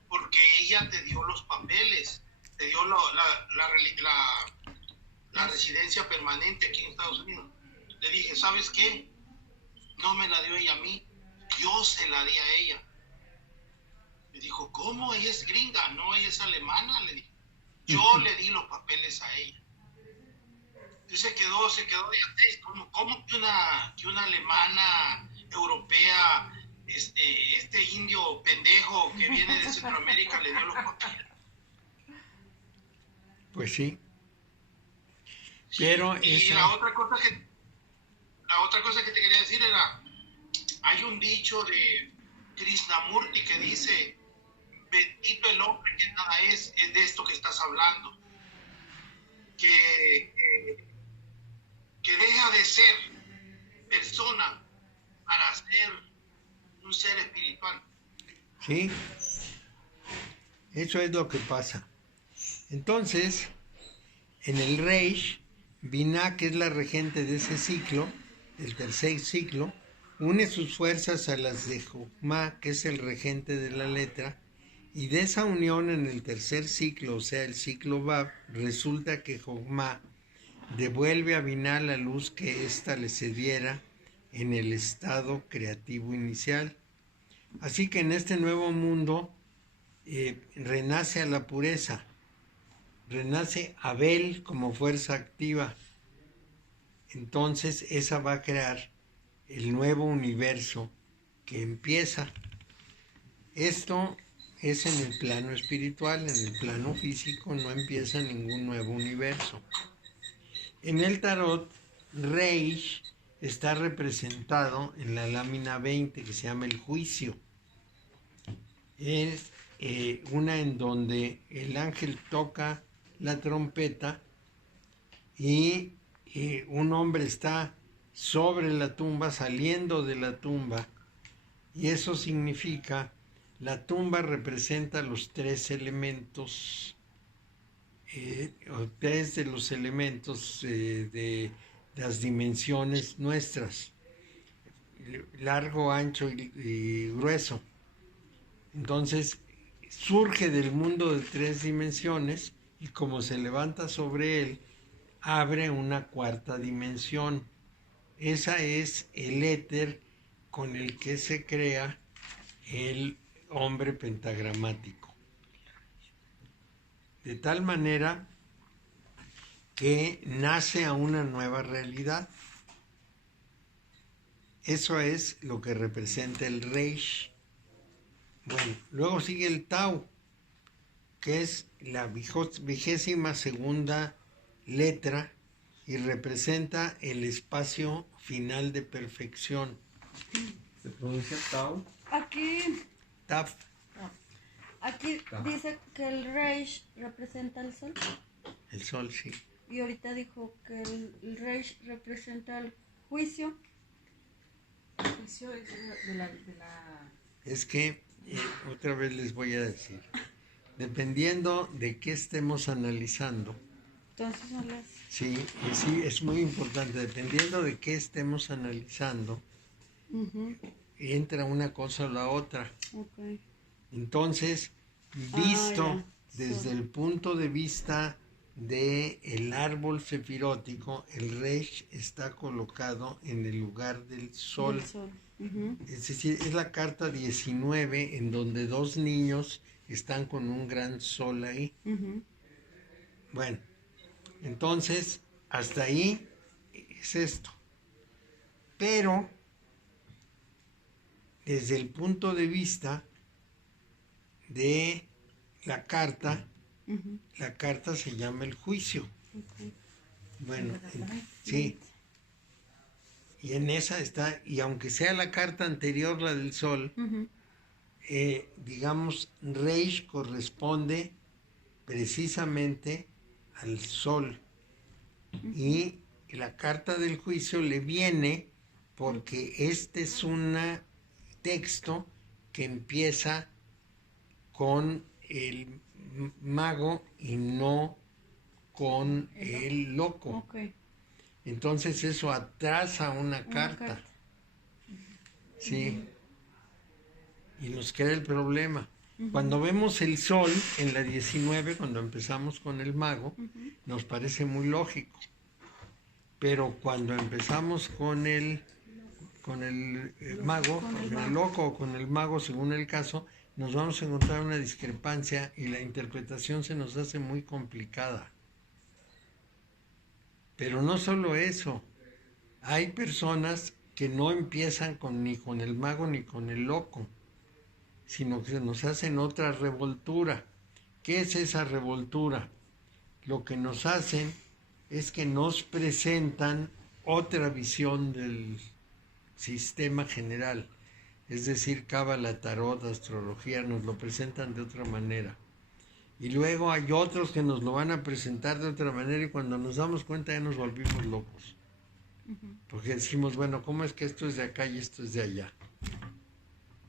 porque ella te dio los papeles, te dio la residencia permanente aquí en Estados Unidos. Le dije, ¿sabes qué? No me la dio ella a mí, yo se la di a ella. Me dijo, ¿cómo? Ella es gringa, no, ella es alemana, le dije. Yo le di los papeles a ella. Y se quedó de atrás, ¿cómo que una alemana europea, este indio pendejo que viene de Centroamérica le dio los papeles? Pues sí. Sí, Pero y la otra cosa que te quería decir era, hay un dicho de Krishnamurti que dice, bendito el hombre que nada es de esto que estás hablando, que deja de ser persona para ser un ser espiritual. Sí, eso es lo que pasa. Entonces, en el Reich, Binah, que es la regente de ese ciclo, el tercer ciclo, une sus fuerzas a las de Jochma, que es el regente de la letra, y de esa unión en el tercer ciclo, o sea, el ciclo Bab, resulta que Jochma devuelve a Binah la luz que ésta le cediera en el estado creativo inicial. Así que en este nuevo mundo renace a la pureza, renace Abel como fuerza activa. Entonces esa va a crear el nuevo universo que empieza. Esto es en el plano espiritual, en el plano físico no empieza ningún nuevo universo. En el tarot, Reish está representado en la lámina 20 que se llama el juicio. Es una en donde el ángel toca la trompeta y un hombre está sobre la tumba, saliendo de la tumba, y eso significa, la tumba representa los tres elementos, o tres de los elementos de las dimensiones nuestras, largo, ancho y grueso. Entonces surge del mundo de tres dimensiones y como se levanta sobre él, abre una cuarta dimensión. Esa es el éter con el que se crea el hombre pentagramático. De tal manera que nace a una nueva realidad. Eso es lo que representa el Reish. Bueno, luego sigue el Tau, que es la 22ª letra y representa el espacio final de perfección. ¿Se pronuncia Tau? Aquí Taf, dice que el Reish representa el sol. el sol, sí. Y ahorita dijo que el Reish representa el juicio. El juicio es de la... Es que, otra vez les voy a decir, dependiendo de qué estemos analizando, Entonces son las... sí, es muy importante, dependiendo de qué estemos analizando, entra una cosa o la otra. Okay. Entonces, visto ya. desde el punto de vista del árbol sefirótico, el Reish está colocado en el lugar del sol. El sol. Ujú. Es decir, es la carta 19 en donde dos niños están con un gran sol ahí. Ujú. Bueno, entonces, hasta ahí es esto. Pero, desde el punto de vista de la carta se llama el juicio. Okay. Bueno, sí. Y en esa está, y aunque sea la carta anterior, la del sol, Ujú. digamos, Reish corresponde precisamente al sol. Y la carta del juicio le viene porque este es un texto que empieza con el mago y no con el loco. Okay. Entonces eso atrasa una carta. Sí. Y nos queda el problema. Cuando vemos el sol en la 19, cuando empezamos con el mago, nos parece muy lógico. Pero cuando empezamos con el mago, con el loco o con el mago, según el caso, nos vamos a encontrar una discrepancia y la interpretación se nos hace muy complicada. Pero no solo eso, hay personas que no empiezan ni con el mago ni con el loco, sino que nos hacen otra revoltura. ¿Qué es esa revoltura? Lo que nos hacen es que nos presentan otra visión del sistema general, es decir, cábala, tarot, astrología, nos lo presentan de otra manera. Y luego hay otros que nos lo van a presentar de otra manera y cuando nos damos cuenta ya nos volvimos locos. Porque decimos, bueno, ¿cómo es que esto es de acá y esto es de allá?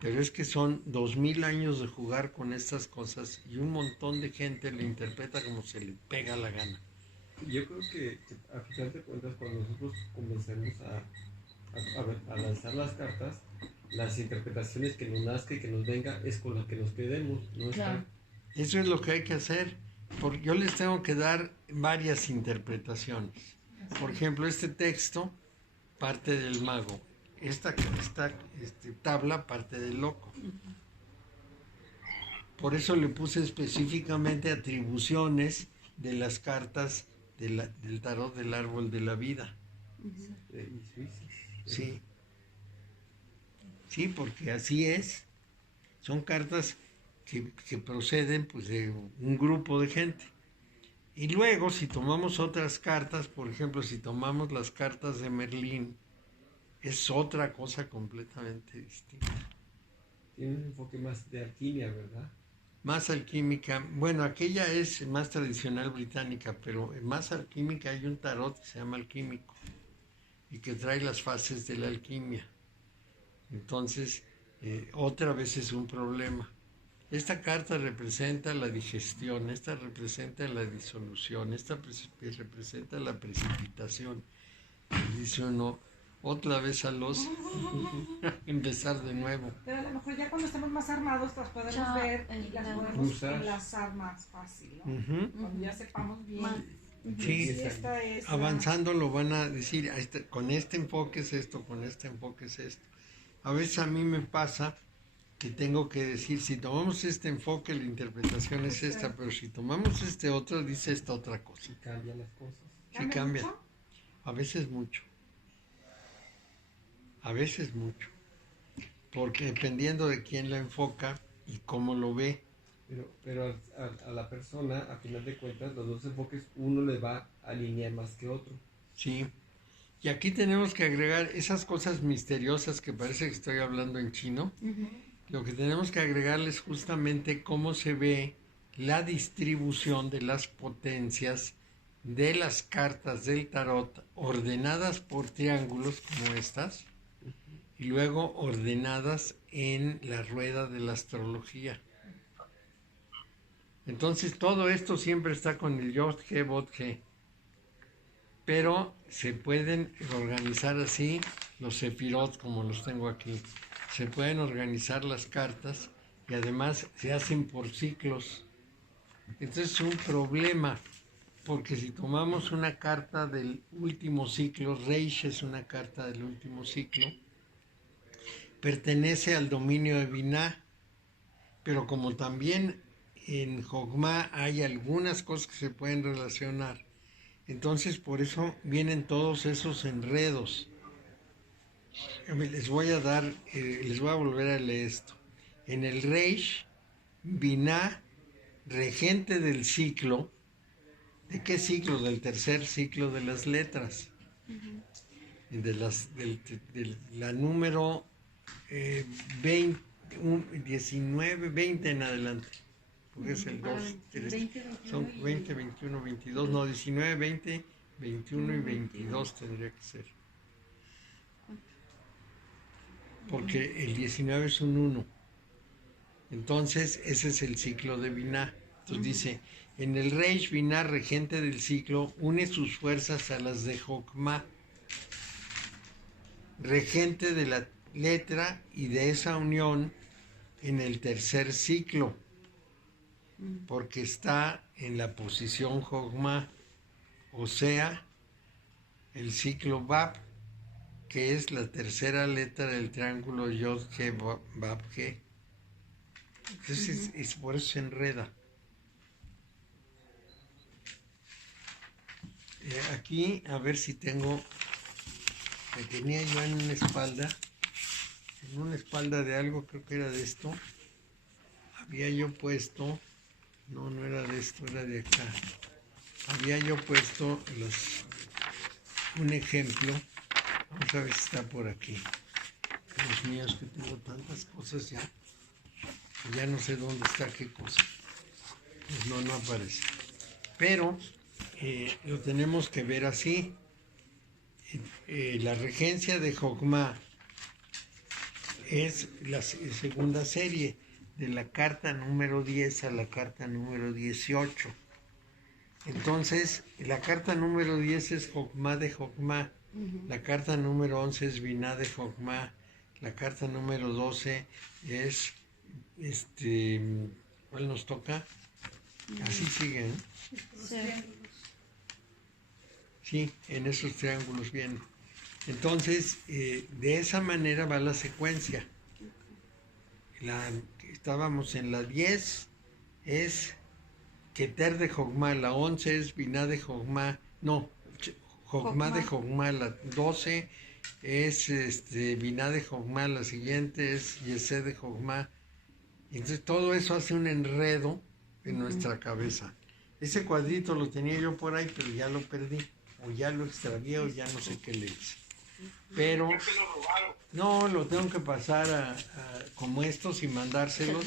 Pero es que son 2000 años de jugar con estas cosas y un montón de gente lo interpreta como se le pega la gana. Yo creo que a final de cuentas, cuando nosotros comencemos a lanzar las cartas, las interpretaciones que nos nazca y que nos venga es con las que nos quedemos. ¿No? Claro. Eso es lo que hay que hacer, porque yo les tengo que dar varias interpretaciones. Por ejemplo, este texto parte del mago, esta tabla parte del loco. Por eso le puse específicamente atribuciones de las cartas del tarot del árbol de la vida. Sí. Sí, porque así es. Son cartas que proceden pues, de un grupo de gente. Y luego, si tomamos otras cartas, por ejemplo, si tomamos las cartas de Merlín, es otra cosa completamente distinta. Tiene un enfoque más de alquimia, ¿verdad? Más alquímica, bueno, aquella es más tradicional británica, pero en más alquímica hay un tarot que se llama alquímico y que trae las fases de la alquimia. Entonces, otra vez es un problema. Esta carta representa la digestión, esta representa la disolución, esta representa la precipitación. Y dice uno, otra vez a los empezar de nuevo. Pero a lo mejor ya cuando estemos más armados las podemos Ya, ver y las podemos usar. enlazar más fácil, ¿no? Ujú. Cuando ya sepamos bien. Más. Sí, Esta es la- avanzando lo van a decir, con este enfoque es esto, con este enfoque es esto. A veces a mí me pasa que tengo que decir, si tomamos este enfoque, la interpretación es esta, pero si tomamos este otro, dice esta otra cosa. Y cambian las cosas. Sí cambia. mucho? A veces mucho. A veces mucho. Porque dependiendo de quién la enfoca y cómo lo ve. Pero a la persona, a final de cuentas, los dos enfoques, uno le va a alinear más que otro. Sí. Y aquí tenemos que agregar esas cosas misteriosas que parece que estoy hablando en chino. Lo que tenemos que agregarle es justamente cómo se ve la distribución de las potencias de las cartas del tarot ordenadas por triángulos como estas y luego ordenadas en la rueda de la astrología. Entonces todo esto siempre está con el Yod-He, Bod-He. Pero se pueden organizar así los sefirot como los tengo aquí. Se pueden organizar las cartas y además se hacen por ciclos. Entonces es un problema, porque si tomamos una carta del último ciclo, Reish es una carta del último ciclo, pertenece al dominio de Binah, pero como también en Jogma hay algunas cosas que se pueden relacionar, entonces por eso vienen todos esos enredos. Les voy a volver a leer esto. En el Reish, Binah, regente del ciclo, ¿de qué ciclo? Del tercer ciclo de las letras. De la número 19, 20 en adelante. Porque es el 2, 3, son 20, 21, 22, no, 19, 20, 21 y 22 tendría que ser. Porque el 19 es un 1. Entonces, ese es el ciclo de Binah. Entonces dice, en el Reish, Binah, regente del ciclo, une sus fuerzas a las de Jokmah, regente de la letra, y de esa unión en el tercer ciclo, porque está en la posición Jokmah, o sea, el ciclo Bab, que es la tercera letra del triángulo Yod-He, Bab-He. Entonces, es por eso se enreda. Aquí, a ver si tengo, me tenía yo en una espalda de algo, creo que era de esto. Había yo puesto, no era de esto, era de acá. Había yo puesto un ejemplo. Vamos a ver si está por aquí. Dios mío, es que tengo tantas cosas ya. Ya no sé dónde está qué cosa. Pues no aparece. Pero lo tenemos que ver así. La regencia de Jokmah es la segunda serie, de la carta número 10 a la carta número 18. Entonces, la carta número 10 es Jokmah de Jokmah. La carta número 11 es Binah de Jokmah. La carta número 12 es ¿cuál nos toca? Así sigue, ¿eh? Sí. Sí, en esos triángulos viene. Entonces, de esa manera va la secuencia. Estábamos en la 10, es Keter de Jogma, la 11 es Binah de Jogma, no, Jogma de Jogma, la 12 es Binah de Jogma, la siguiente es Yesé de Jogma. Entonces todo eso hace un enredo en nuestra cabeza. Ese cuadrito lo tenía yo por ahí, pero ya lo perdí, o ya lo extravié, o ya no sé qué le hice. Pero no, lo tengo que pasar como estos y mandárselos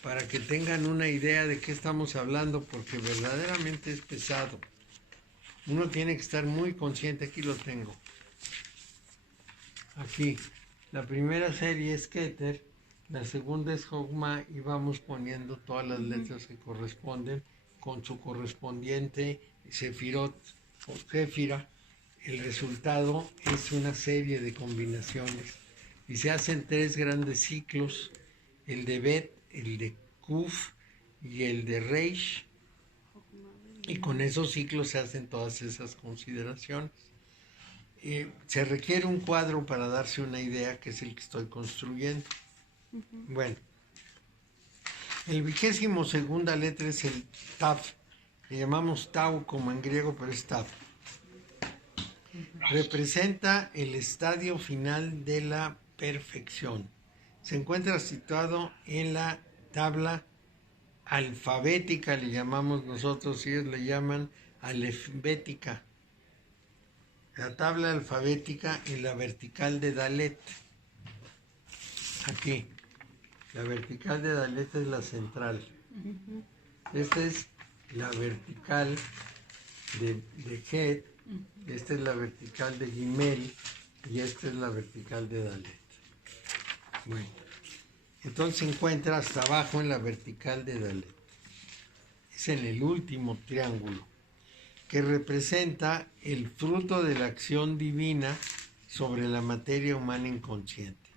para que tengan una idea de qué estamos hablando, porque verdaderamente es pesado. Uno tiene que estar muy consciente. Aquí lo tengo. Aquí. La primera serie es Keter, la segunda es Jogma, y vamos poniendo todas las letras que corresponden con su correspondiente Sefirot o Séfira. El resultado es una serie de combinaciones y se hacen 3 grandes ciclos: el de Bet, el de Kuf y el de Reish, y con esos ciclos se hacen todas esas consideraciones. Se requiere un cuadro para darse una idea, que es el que estoy construyendo. Bueno, el 22ª letra es el Tav, le llamamos Tau como en griego, pero es Tav. Representa el estadio final de la perfección. Se encuentra situado en la tabla alfabética, le llamamos nosotros, y ellos le llaman alefbética. La tabla alfabética en la vertical de Dalet. Aquí. La vertical de Dalet es la central. Esta es la vertical de Het. Esta es la vertical de Gimel y esta es la vertical de Dalet. Bueno, entonces se encuentra hasta abajo en la vertical de Dalet. Es en el último triángulo, que representa el fruto de la acción divina sobre la materia humana inconsciente.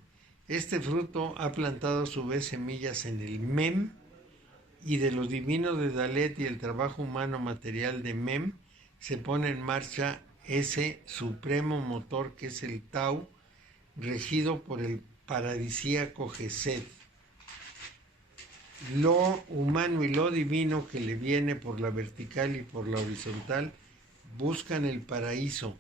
Este fruto ha plantado a su vez semillas en el Mem, y de lo divino de Dalet y el trabajo humano material de Mem se pone en marcha ese supremo motor que es el Tau, regido por el paradisíaco Gesed. Lo humano y lo divino que le viene por la vertical y por la horizontal buscan el paraíso,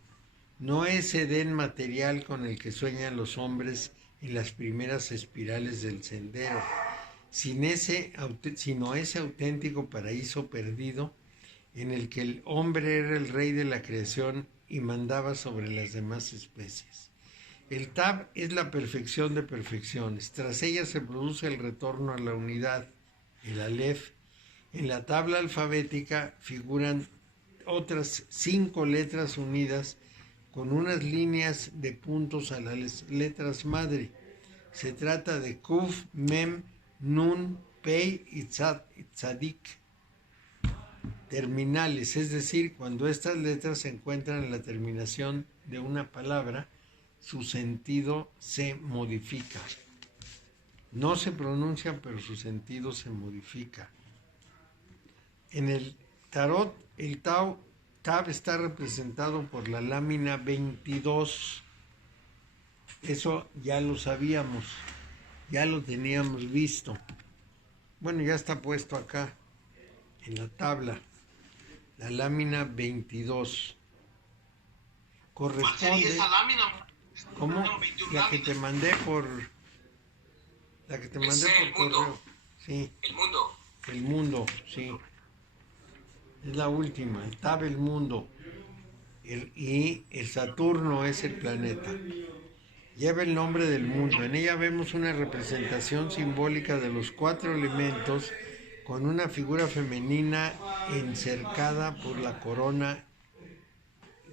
no ese Edén material con el que sueñan los hombres en las primeras espirales del sendero, sino ese auténtico paraíso perdido en el que el hombre era el rey de la creación y mandaba sobre las demás especies. El Tab es la perfección de perfecciones. Tras ella se produce el retorno a la unidad, el Aleph. En la tabla alfabética figuran otras 5 letras unidas con unas líneas de puntos a las letras madre. Se trata de Kuf, Mem, Nun, Pei y Tzadik. Terminales, es decir, cuando estas letras se encuentran en la terminación de una palabra, su sentido se modifica. No se pronuncia, pero su sentido se modifica. En el tarot, el Tab está representado por la lámina 22. Eso ya lo sabíamos, ya lo teníamos visto. Bueno, ya está puesto acá, en la tabla. La lámina 22 corresponde. ¿Esa lámina? ¿Cómo? La que te mandé por. La que te mandé por correo. Sí. El mundo. El mundo, sí. Es la última. El Tab, el mundo. Y el Saturno es el planeta. Lleva el nombre del mundo. En ella vemos una representación simbólica de los 4 elementos, con una figura femenina encercada por la corona.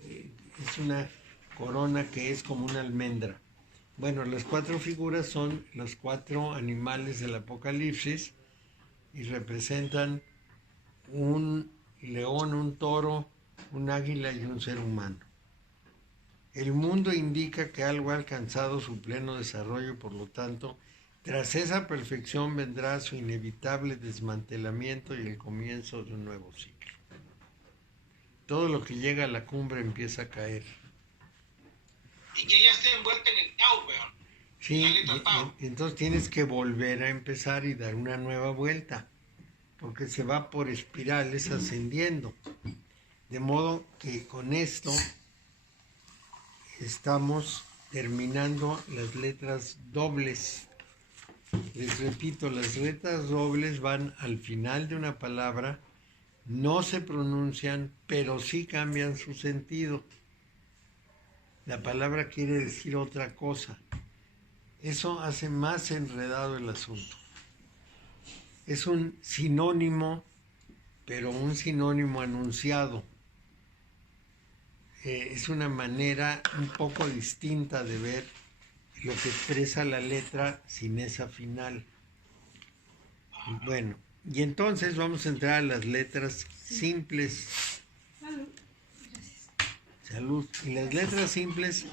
Es una corona que es como una almendra. Bueno, las 4 figuras son los 4 animales del Apocalipsis y representan un león, un toro, un águila y un ser humano. El mundo indica que algo ha alcanzado su pleno desarrollo, por lo tanto, tras esa perfección vendrá su inevitable desmantelamiento y el comienzo de un nuevo ciclo. Todo lo que llega a la cumbre empieza a caer. y que ya esté envuelta en el Tao, weón. Sí, La letra Tao. y entonces tienes que volver a empezar y dar una nueva vuelta, porque se va por espirales ascendiendo. De modo que con esto estamos terminando las letras dobles. Les repito, las letras dobles van al final de una palabra, no se pronuncian, pero sí cambian su sentido. La palabra quiere decir otra cosa. Eso hace más enredado el asunto. Es un sinónimo, pero un sinónimo anunciado. Es una manera un poco distinta de ver lo que expresa la letra sin esa final. Bueno, y entonces vamos a entrar a las letras simples. Salud. Y las letras simples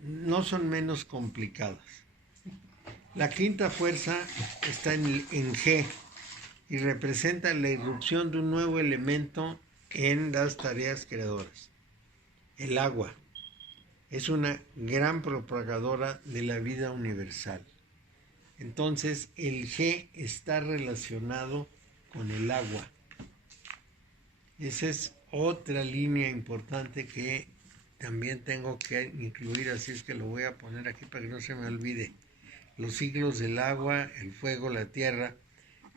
no son menos complicadas. La quinta fuerza está en G y representa la irrupción de un nuevo elemento en las tareas creadoras. El agua es una gran propagadora de la vida universal. Entonces, el G está relacionado con el agua. Esa es otra línea importante que también tengo que incluir, así es que lo voy a poner aquí para que no se me olvide. Los ciclos del agua, el fuego, la tierra,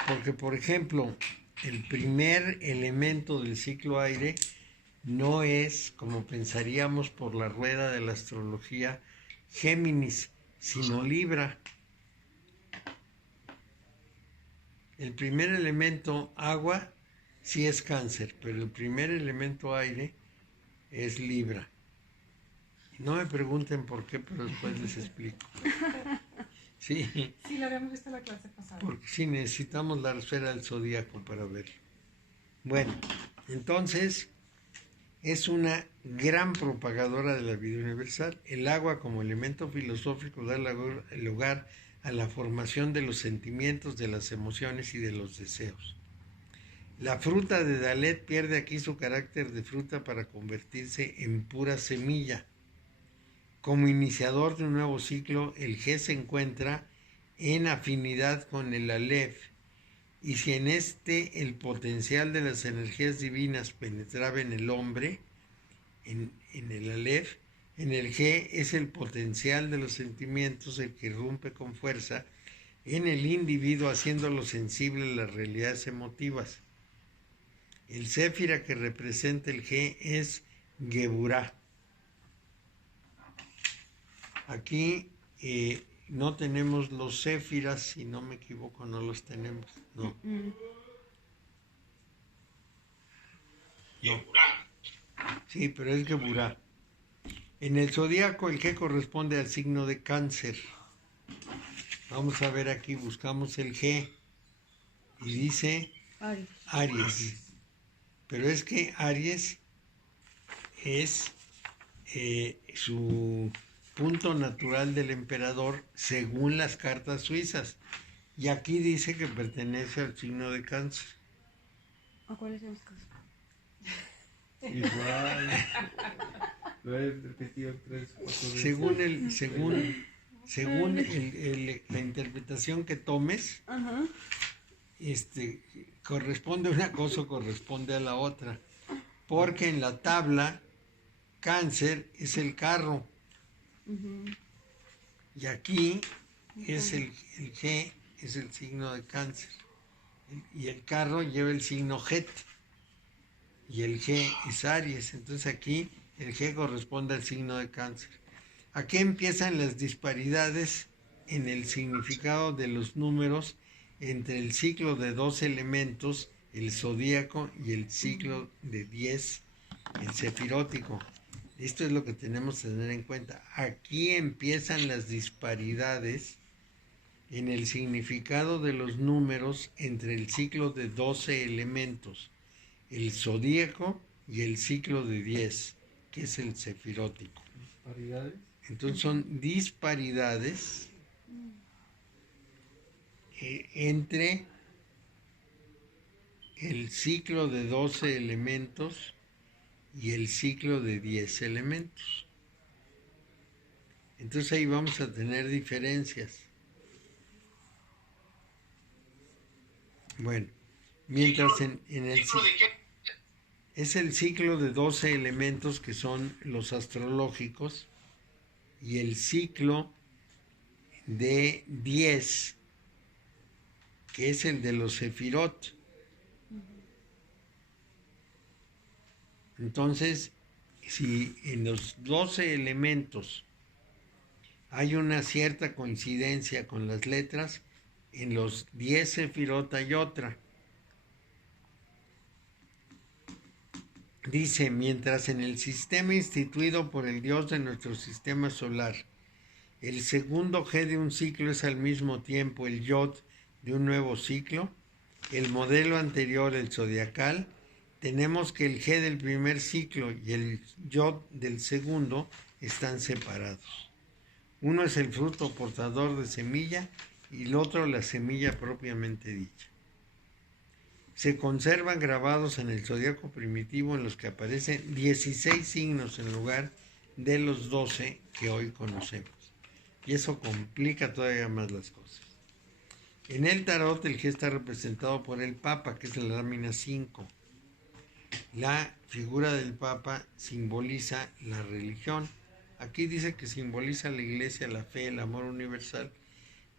porque, por ejemplo, el primer elemento del ciclo aire no es, como pensaríamos por la rueda de la astrología, Géminis, sino Libra. El primer elemento agua sí es Cáncer, pero el primer elemento aire es Libra. No me pregunten por qué, pero después les explico. Sí, Sí, lo habíamos visto en la clase pasada. porque sí necesitamos la esfera del zodíaco para verlo. Bueno, entonces es una gran propagadora de la vida universal. El agua como elemento filosófico da lugar a la formación de los sentimientos, de las emociones y de los deseos. La fruta de Dalet pierde aquí su carácter de fruta para convertirse en pura semilla. Como iniciador de un nuevo ciclo, el G se encuentra en afinidad con el Aleph, y si en este el potencial de las energías divinas penetraba en el hombre, en el Aleph, en el G es el potencial de los sentimientos el que irrumpe con fuerza en el individuo, haciéndolo sensible a las realidades emotivas. El Séfira que representa el G es Geburah. Aquí no tenemos los Séfiras, si no me equivoco, no los tenemos. No. Sí, pero es Geburah. En el zodíaco el G corresponde al signo de Cáncer. Vamos a ver aquí, buscamos el G y dice Aries. Pero es que Aries es su punto natural del emperador según las cartas suizas. Y aquí dice que pertenece al signo de Cáncer. ¿A cuáles son los casos? Igual. Lo he repetido 3, 4 veces. Según la interpretación que tomes, Ajá. corresponde a una cosa o corresponde a la otra. Porque en la tabla, Cáncer es el carro. Y aquí es el G, es el signo de Cáncer. Y el carro lleva el signo Het. Y el G es Aries. Entonces aquí el G corresponde al signo de Cáncer. Aquí empiezan las disparidades en el significado de los números entre el ciclo de 12 elementos, el zodíaco, y el ciclo de 10, el sefirótico. Esto es lo que tenemos que tener en cuenta. Aquí empiezan las disparidades en el significado de los números entre el ciclo de 12 elementos, el zodíaco y el ciclo de 10, que es el sefirótico. ¿Disparidades? Entonces son disparidades entre el ciclo de 12 elementos y el ciclo de 10 elementos. Entonces ahí vamos a tener diferencias. Bueno, mientras en el ¿Ciclo de qué? es el ciclo de 12 elementos que son los astrológicos y el ciclo de 10 que es el de los sefirot. Entonces, si en los 12 elementos hay una cierta coincidencia con las letras, en los 10 sefirot hay otra. Dice, mientras en el sistema instituido por el Dios de nuestro sistema solar, el segundo G de un ciclo es al mismo tiempo el Yod de un nuevo ciclo, el modelo anterior, el zodiacal, tenemos que el G del primer ciclo y el Yod del segundo están separados. Uno es el fruto portador de semilla y el otro la semilla propiamente dicha. Se conservan grabados en el zodiaco primitivo en los que aparecen 16 signos en lugar de los 12 que hoy conocemos. Y eso complica todavía más las cosas. En el tarot el G está representado por el Papa, que es la lámina 5. La figura del Papa simboliza la religión. Aquí dice que simboliza la iglesia, la fe, el amor universal,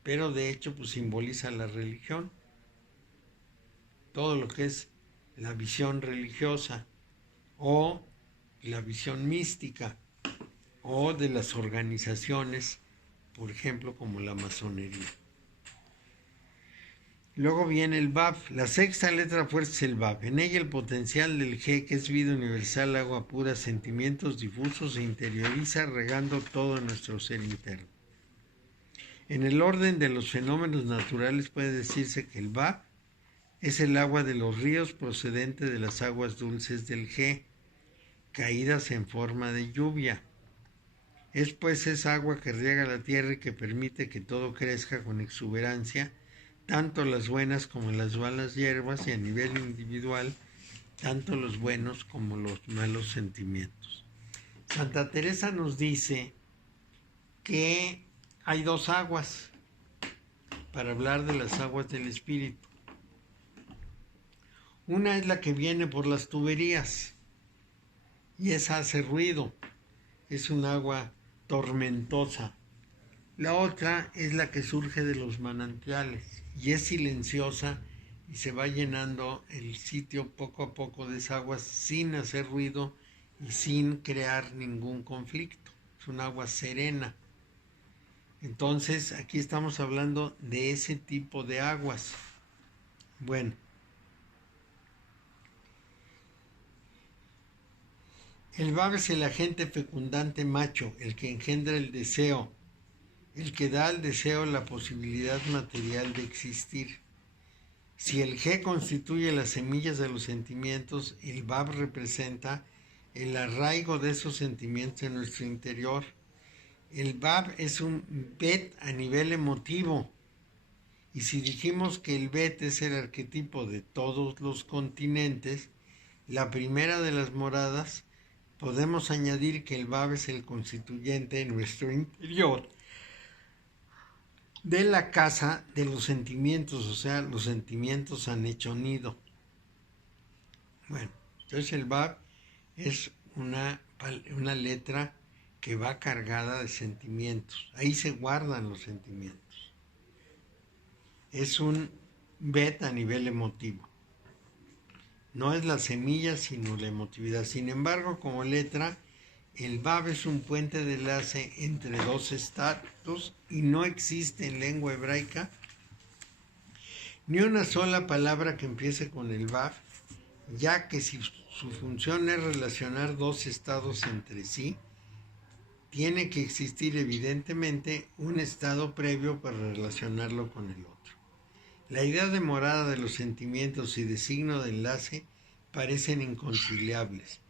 pero de hecho pues simboliza la religión. Todo lo que es la visión religiosa o la visión mística o de las organizaciones, por ejemplo, como la masonería. Luego viene el Bab. La sexta letra fuerte es el Bab. En ella el potencial del G, que es vida universal, agua pura, sentimientos difusos, se interioriza regando todo nuestro ser interno. En el orden de los fenómenos naturales puede decirse que el Bab es el agua de los ríos procedente de las aguas dulces del G, caídas en forma de lluvia. Es pues esa agua que riega la tierra y que permite que todo crezca con exuberancia, tanto las buenas como las malas hierbas, y a nivel individual, tanto los buenos como los malos sentimientos. Santa Teresa nos dice que hay dos aguas para hablar de las aguas del espíritu. Una es la que viene por las tuberías y esa hace ruido, es un agua tormentosa. La otra es la que surge de los manantiales y es silenciosa y se va llenando el sitio poco a poco de esa agua sin hacer ruido y sin crear ningún conflicto. Es un agua serena. Entonces aquí estamos hablando de ese tipo de aguas. Bueno. El Bab es el agente fecundante macho, el que engendra el deseo, el que da al deseo la posibilidad material de existir. Si el G constituye las semillas de los sentimientos, el Bab representa el arraigo de esos sentimientos en nuestro interior. El Bab es un Bet a nivel emotivo. Y si dijimos que el Bet es el arquetipo de todos los continentes, la primera de las moradas, podemos añadir que el Bab es el constituyente en nuestro interior de la casa de los sentimientos, o sea, los sentimientos han hecho nido. Bueno, entonces el Bab es una letra que va cargada de sentimientos. Ahí se guardan los sentimientos. Es un Bet a nivel emotivo. No es la semilla, sino la emotividad. Sin embargo, como letra, el Bab es un puente de enlace entre dos estatus y no existe en lengua hebraica ni una sola palabra que empiece con el Bab, ya que si su función es relacionar dos estados entre sí, tiene que existir evidentemente un estado previo para relacionarlo con el otro. La idea de morada de los sentimientos y de signo de enlace parecen inconciliables,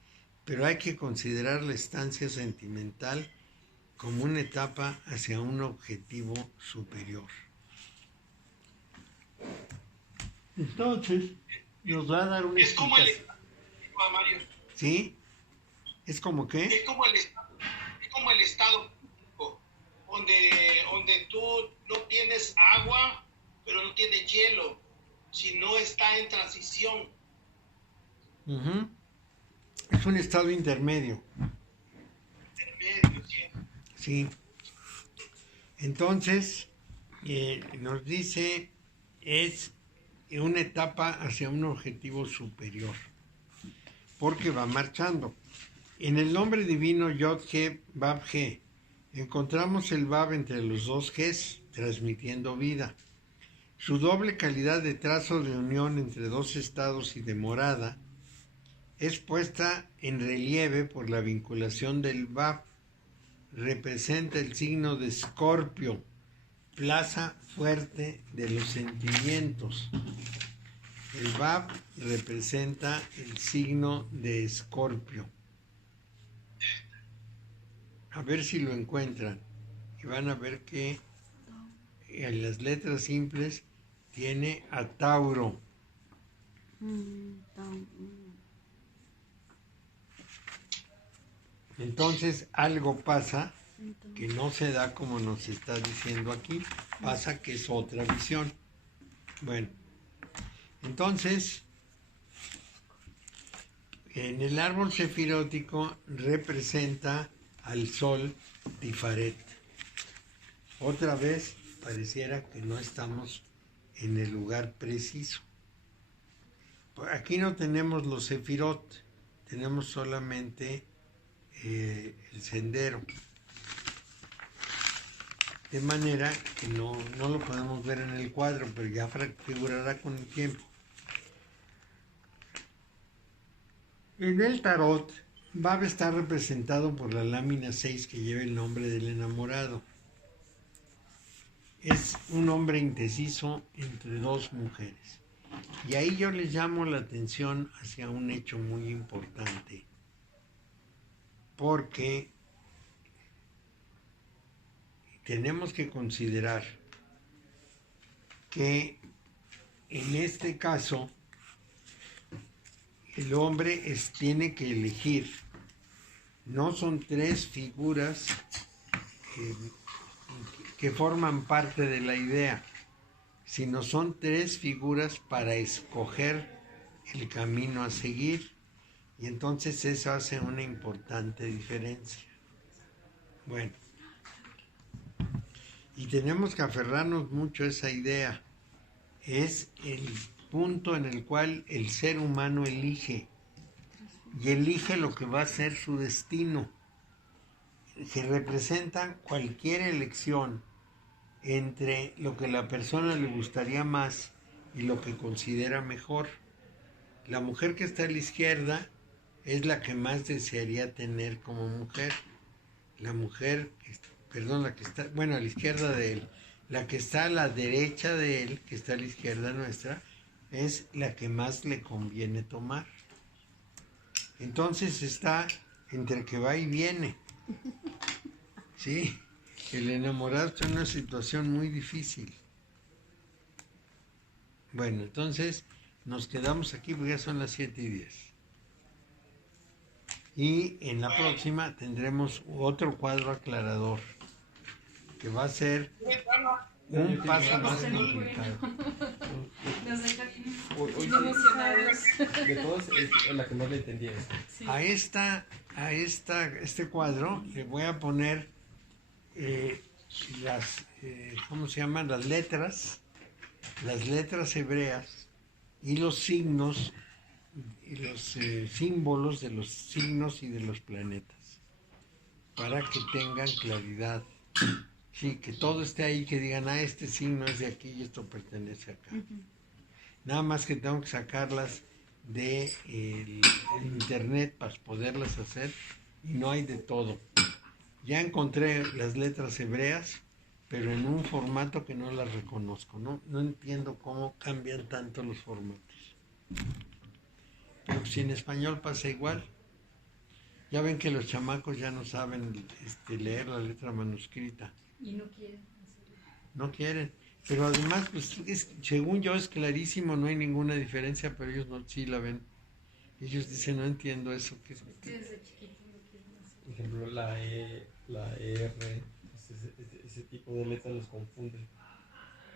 pero hay que considerar la estancia sentimental como una etapa hacia un objetivo superior. Entonces, nos va a dar una Es como el explicación. estado, Mario. ¿Sí? ¿Es como qué? Es como el estado químico. donde tú no tienes agua, pero no tienes hielo, sino está en transición. Ujú. Es un estado intermedio. Intermedio, ¿sí? Sí. Entonces, nos dice, es una etapa hacia un objetivo superior, porque va marchando. En el nombre divino Yod-He, Vav-He, encontramos el Vav entre los dos Gs, transmitiendo vida. Su doble calidad de trazo de unión entre dos estados y de morada es puesta en relieve por la vinculación del Vav. Representa el signo de Escorpio, plaza fuerte de los sentimientos. El Vav representa el signo de Escorpio. A ver si lo encuentran. Y van a ver que en las letras simples tiene a Tauro. Entonces algo pasa que no se da como nos está diciendo aquí. Pasa que es otra visión. Bueno, entonces en el árbol sefirótico representa al sol Tifaret. Otra vez pareciera que no estamos en el lugar preciso. Aquí no tenemos los sefirot, tenemos solamente el sendero. De manera que no lo podemos ver en el cuadro, pero ya figurará con el tiempo. En el tarot, Vav está representado por la lámina 6 que lleva el nombre del enamorado. Es un hombre indeciso entre dos mujeres. Y ahí yo les llamo la atención hacia un hecho muy importante. Porque tenemos que considerar que en este caso el hombre tiene que elegir. No son tres figuras que forman parte de la idea, sino son tres figuras para escoger el camino a seguir. Y entonces eso hace una importante diferencia. Bueno, y tenemos que aferrarnos mucho a esa idea. Es el punto en el cual el ser humano elige, y elige lo que va a ser su destino, que representa cualquier elección entre lo que la persona le gustaría más y lo que considera mejor. La mujer que está a la izquierda es la que más desearía tener como mujer. La mujer, la que está, a la izquierda de él, la que está a la derecha de él, que está a la izquierda nuestra, es la que más le conviene tomar. Entonces está entre que va y viene. Sí, el enamorado está en una situación muy difícil. Bueno, entonces nos quedamos aquí porque ya son las 7:10. Y en la próxima tendremos otro cuadro aclarador, que va a ser un paso más complicado. Nos deja bien Hoy emocionados. de todos es la que más le entendía. Sí. A este cuadro le voy a poner ¿cómo se llaman? Las letras hebreas y los signos y los símbolos de los signos y de los planetas, para que tengan claridad. Sí, que todo esté ahí, que digan, este signo es de aquí y esto pertenece acá. Nada más que tengo que sacarlas de el internet para poderlas hacer, y no hay de todo. Ya encontré las letras hebreas, pero en un formato que no las reconozco. No entiendo cómo cambian tanto los formatos. Pero si en español pasa igual. Ya ven que los chamacos ya no saben leer la letra manuscrita. Y no quieren hacerlo. No quieren. Pero además, pues, según yo es clarísimo, no hay ninguna diferencia, pero ellos sí la ven. Ellos dicen, no entiendo eso. Es que desde chiquitos no quieren hacerlo. Por ejemplo, la E, la R, ese tipo de letras los confunde.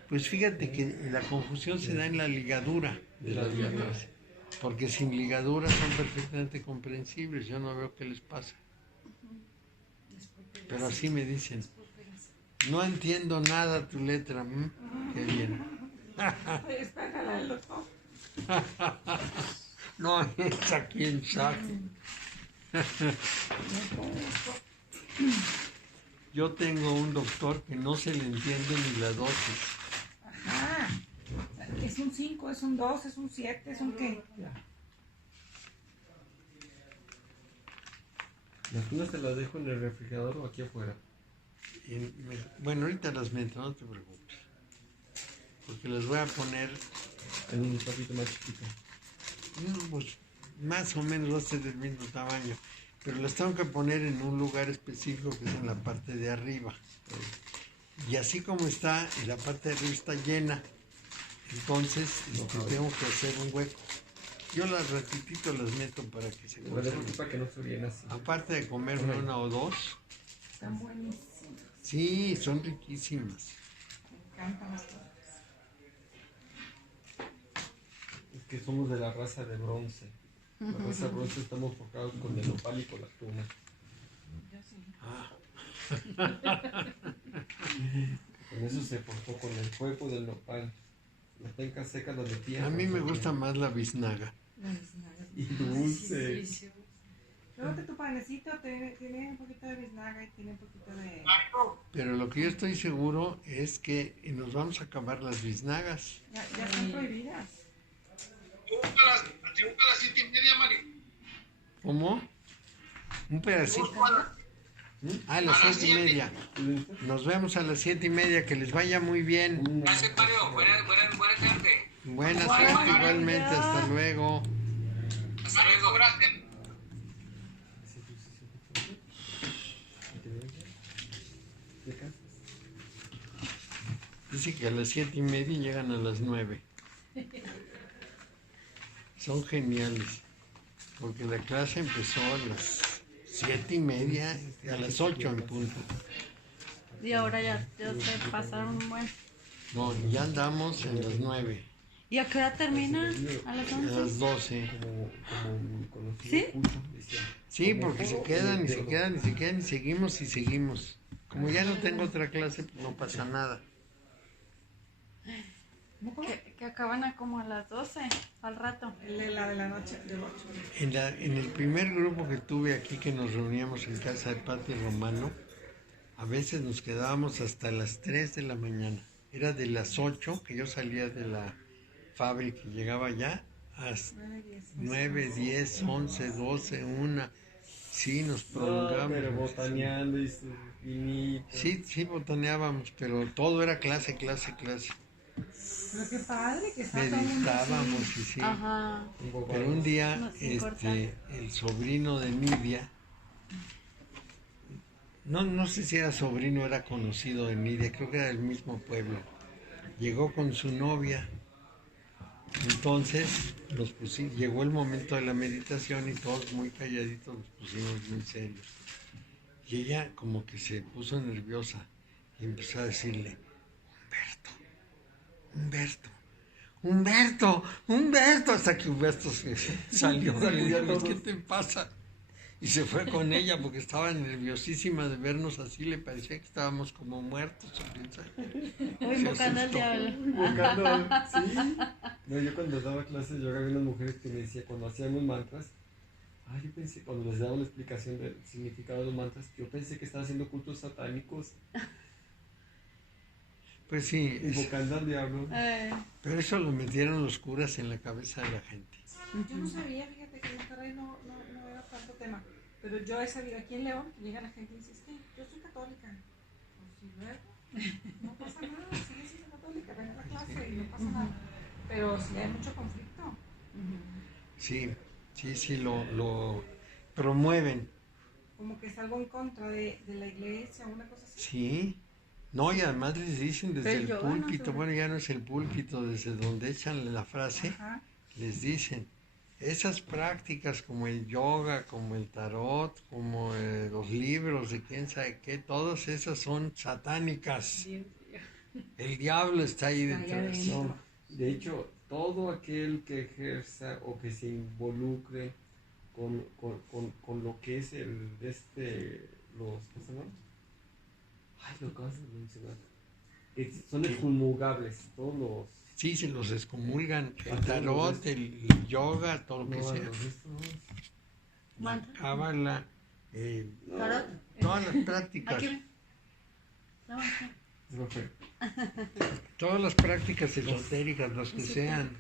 Pues fíjate que la confusión se da en la ligadura de las letras, porque sin ligadura son perfectamente comprensibles, yo no veo qué les pasa. Pero así me dicen, no entiendo nada tu letra, qué bien. Espéjala el doctor. No, esa quién sabe. Yo tengo un doctor que no se le entiende ni la dosis. Ajá. Es un 5, es un 2, es un 7, es un qué. Las cunas te las dejo en el refrigerador o aquí afuera. Bueno, ahorita las meto, no te preocupes. Porque las voy a poner, En un poquito más chiquito. pues, más o menos va a ser del mismo tamaño. Pero las tengo que poner en un lugar específico que es en la parte de arriba. Y así como está, y la parte de arriba está llena, entonces tengo que hacer un hueco. Yo las ratitito las meto para que se conserven. Para que no se orien así. Aparte de comerme una o dos, Están buenísimas. sí, son riquísimas. Me encantan las cosas. Es que somos de la raza de bronce. La raza de bronce estamos enfocados con el nopal y con la tuna. Yo sí. Con eso se forjó, con el fuego del nopal. Las pencas secas las metían. A mí me gusta más la biznaga. Y dulce. Luego que tu panecito tiene un poquito de biznaga y tiene un poquito de... Pero lo que yo estoy seguro es que nos vamos a acabar las biznagas. Ya están prohibidas. ¿Te gusta las 7:30, Mari? ¿Cómo? Un pedacito. A las 7:30. Nos vemos a las 7:30. Que les vaya muy bien. Gracias, Mario. Buena tarde. Buena suerte igualmente. Hasta luego. Hasta luego, gracias. Dice que a las 7:30 llegan a las 9. Son geniales. Porque la clase empezó a las 7:30, a las 8 en punto. Y ahora ya se pasaron un buen. No, ya andamos en las 9. ¿Y a qué hora termina? ¿A las A 11? las 12. Como conocido ¿Sí? Cucho, decía. Sí, porque se quedan y se quedan y se quedan y seguimos y seguimos. Como ya no tengo otra clase, pues no pasa nada. Que acaban como a las 12, al rato. La de la noche, del 8. En el primer grupo que tuve aquí, que nos reuníamos en casa de Pati Romano, a veces nos quedábamos hasta las 3 de la mañana. Era de las 8 que yo salía de la fábrica y llegaba ya hasta 9, 10, 11, 12, 1. Sí, nos prolongábamos. Pero botaneando y su vinito. Sí, botaneábamos, pero todo era clase. Pero qué padre que está todo el mundo así. Meditábamos y sí. Ajá. Pero un día, Nos importa. el sobrino de Nidia, no sé si era sobrino o era conocido de Nidia, creo que era del mismo pueblo, llegó con su novia. Entonces llegó el momento de la meditación y todos muy calladitos nos pusimos muy serios. Y ella como que se puso nerviosa y empezó a decirle, Humberto, hasta que Humberto salió. ¿Qué te pasa? Y se fue con ella porque estaba nerviosísima de vernos así, le parecía que estábamos como muertos. Invocando al diablo. Invocando, sí. No, yo cuando daba clases, yo había unas mujeres que me decían, cuando hacíamos mantras, yo pensé, cuando les daba la explicación del significado de los mantras, yo pensé que estaba haciendo cultos satánicos, Pues sí, invocando al diablo. pero eso lo metieron los curas en la cabeza de la gente. Yo no sabía, fíjate que en Monterrey no era tanto tema. Pero yo he sabido aquí en León, llega la gente y dice, es que yo soy católica. Pues sí, luego, no pasa nada, sigue siendo católica, ven a la clase y no pasa nada. Pero sí hay mucho conflicto. Sí, lo promueven. Como que es algo en contra de la iglesia, una cosa así. Sí. No, y además les dicen desde Pero el yo, púlpito, no sé. bueno, ya no es el púlpito, desde donde echan la frase, Ajá. les dicen, esas prácticas como el yoga, como el tarot, como los libros de quién sabe qué, todas esas son satánicas. Dios mío. El diablo está ahí Está allá detrás. adentro. No, de hecho, todo aquel que ejerza o que se involucre con lo que es los, ¿qué se llama? Ay, lo acabas de mencionar. Son excomulgables, todos los... Sí, se los excomulgan. A El todos tarot, los el yoga, todo lo que No, sea. los estos no. La cábala, ¿Tarot? todas las prácticas. Aquí ven. No, aquí. No fue. Todas las prácticas esotéricas, las que sean,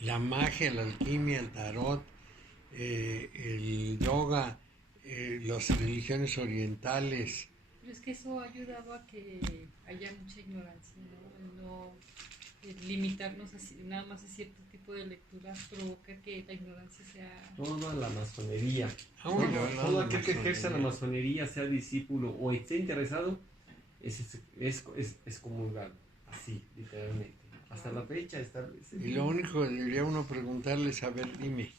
la magia, la alquimia, el tarot, el yoga, las religiones orientales, Pero es que eso ha ayudado a que haya mucha ignorancia, ¿no? El no limitarnos nada más a cierto tipo de lectura provoca que la ignorancia sea... Toda la masonería. Uy, Todo aquel que ejerza la masonería, sea discípulo o esté interesado, es comulgado. Así, literalmente. Hasta la fecha está... y lo único que debería uno preguntarle es, a ver, dime,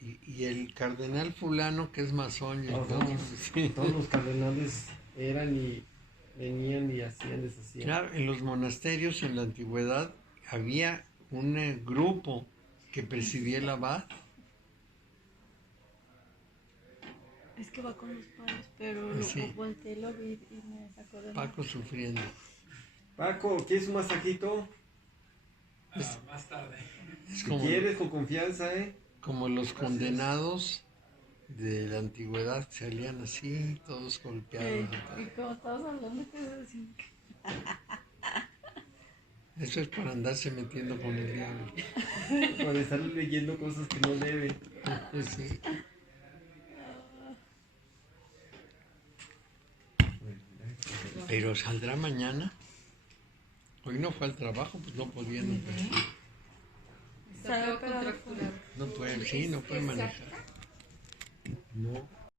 y el cardenal fulano que es masón, y Todos, sí. todos los cardenales eran y venían y hacían, deshacían. Claro, en los monasterios en la antigüedad había un grupo que presidía el abad. Es que va con los padres, pero Sí. lo volteé, lo vi y me sacó de la... Paco sufriendo. Paco, ¿quieres un masajito? Más tarde. Es Si como, quieres, con confianza, ¿eh? como los condenados de la antigüedad salían así, todos golpeados. Y como estabas hablando, que así. Eso es para andarse metiendo con el diablo. Para estar leyendo cosas que no debe. Sí. Pero saldrá mañana. Hoy no fue al trabajo, pues no podía. Está todo contracturado. No puede, sí, no puede manejar. No.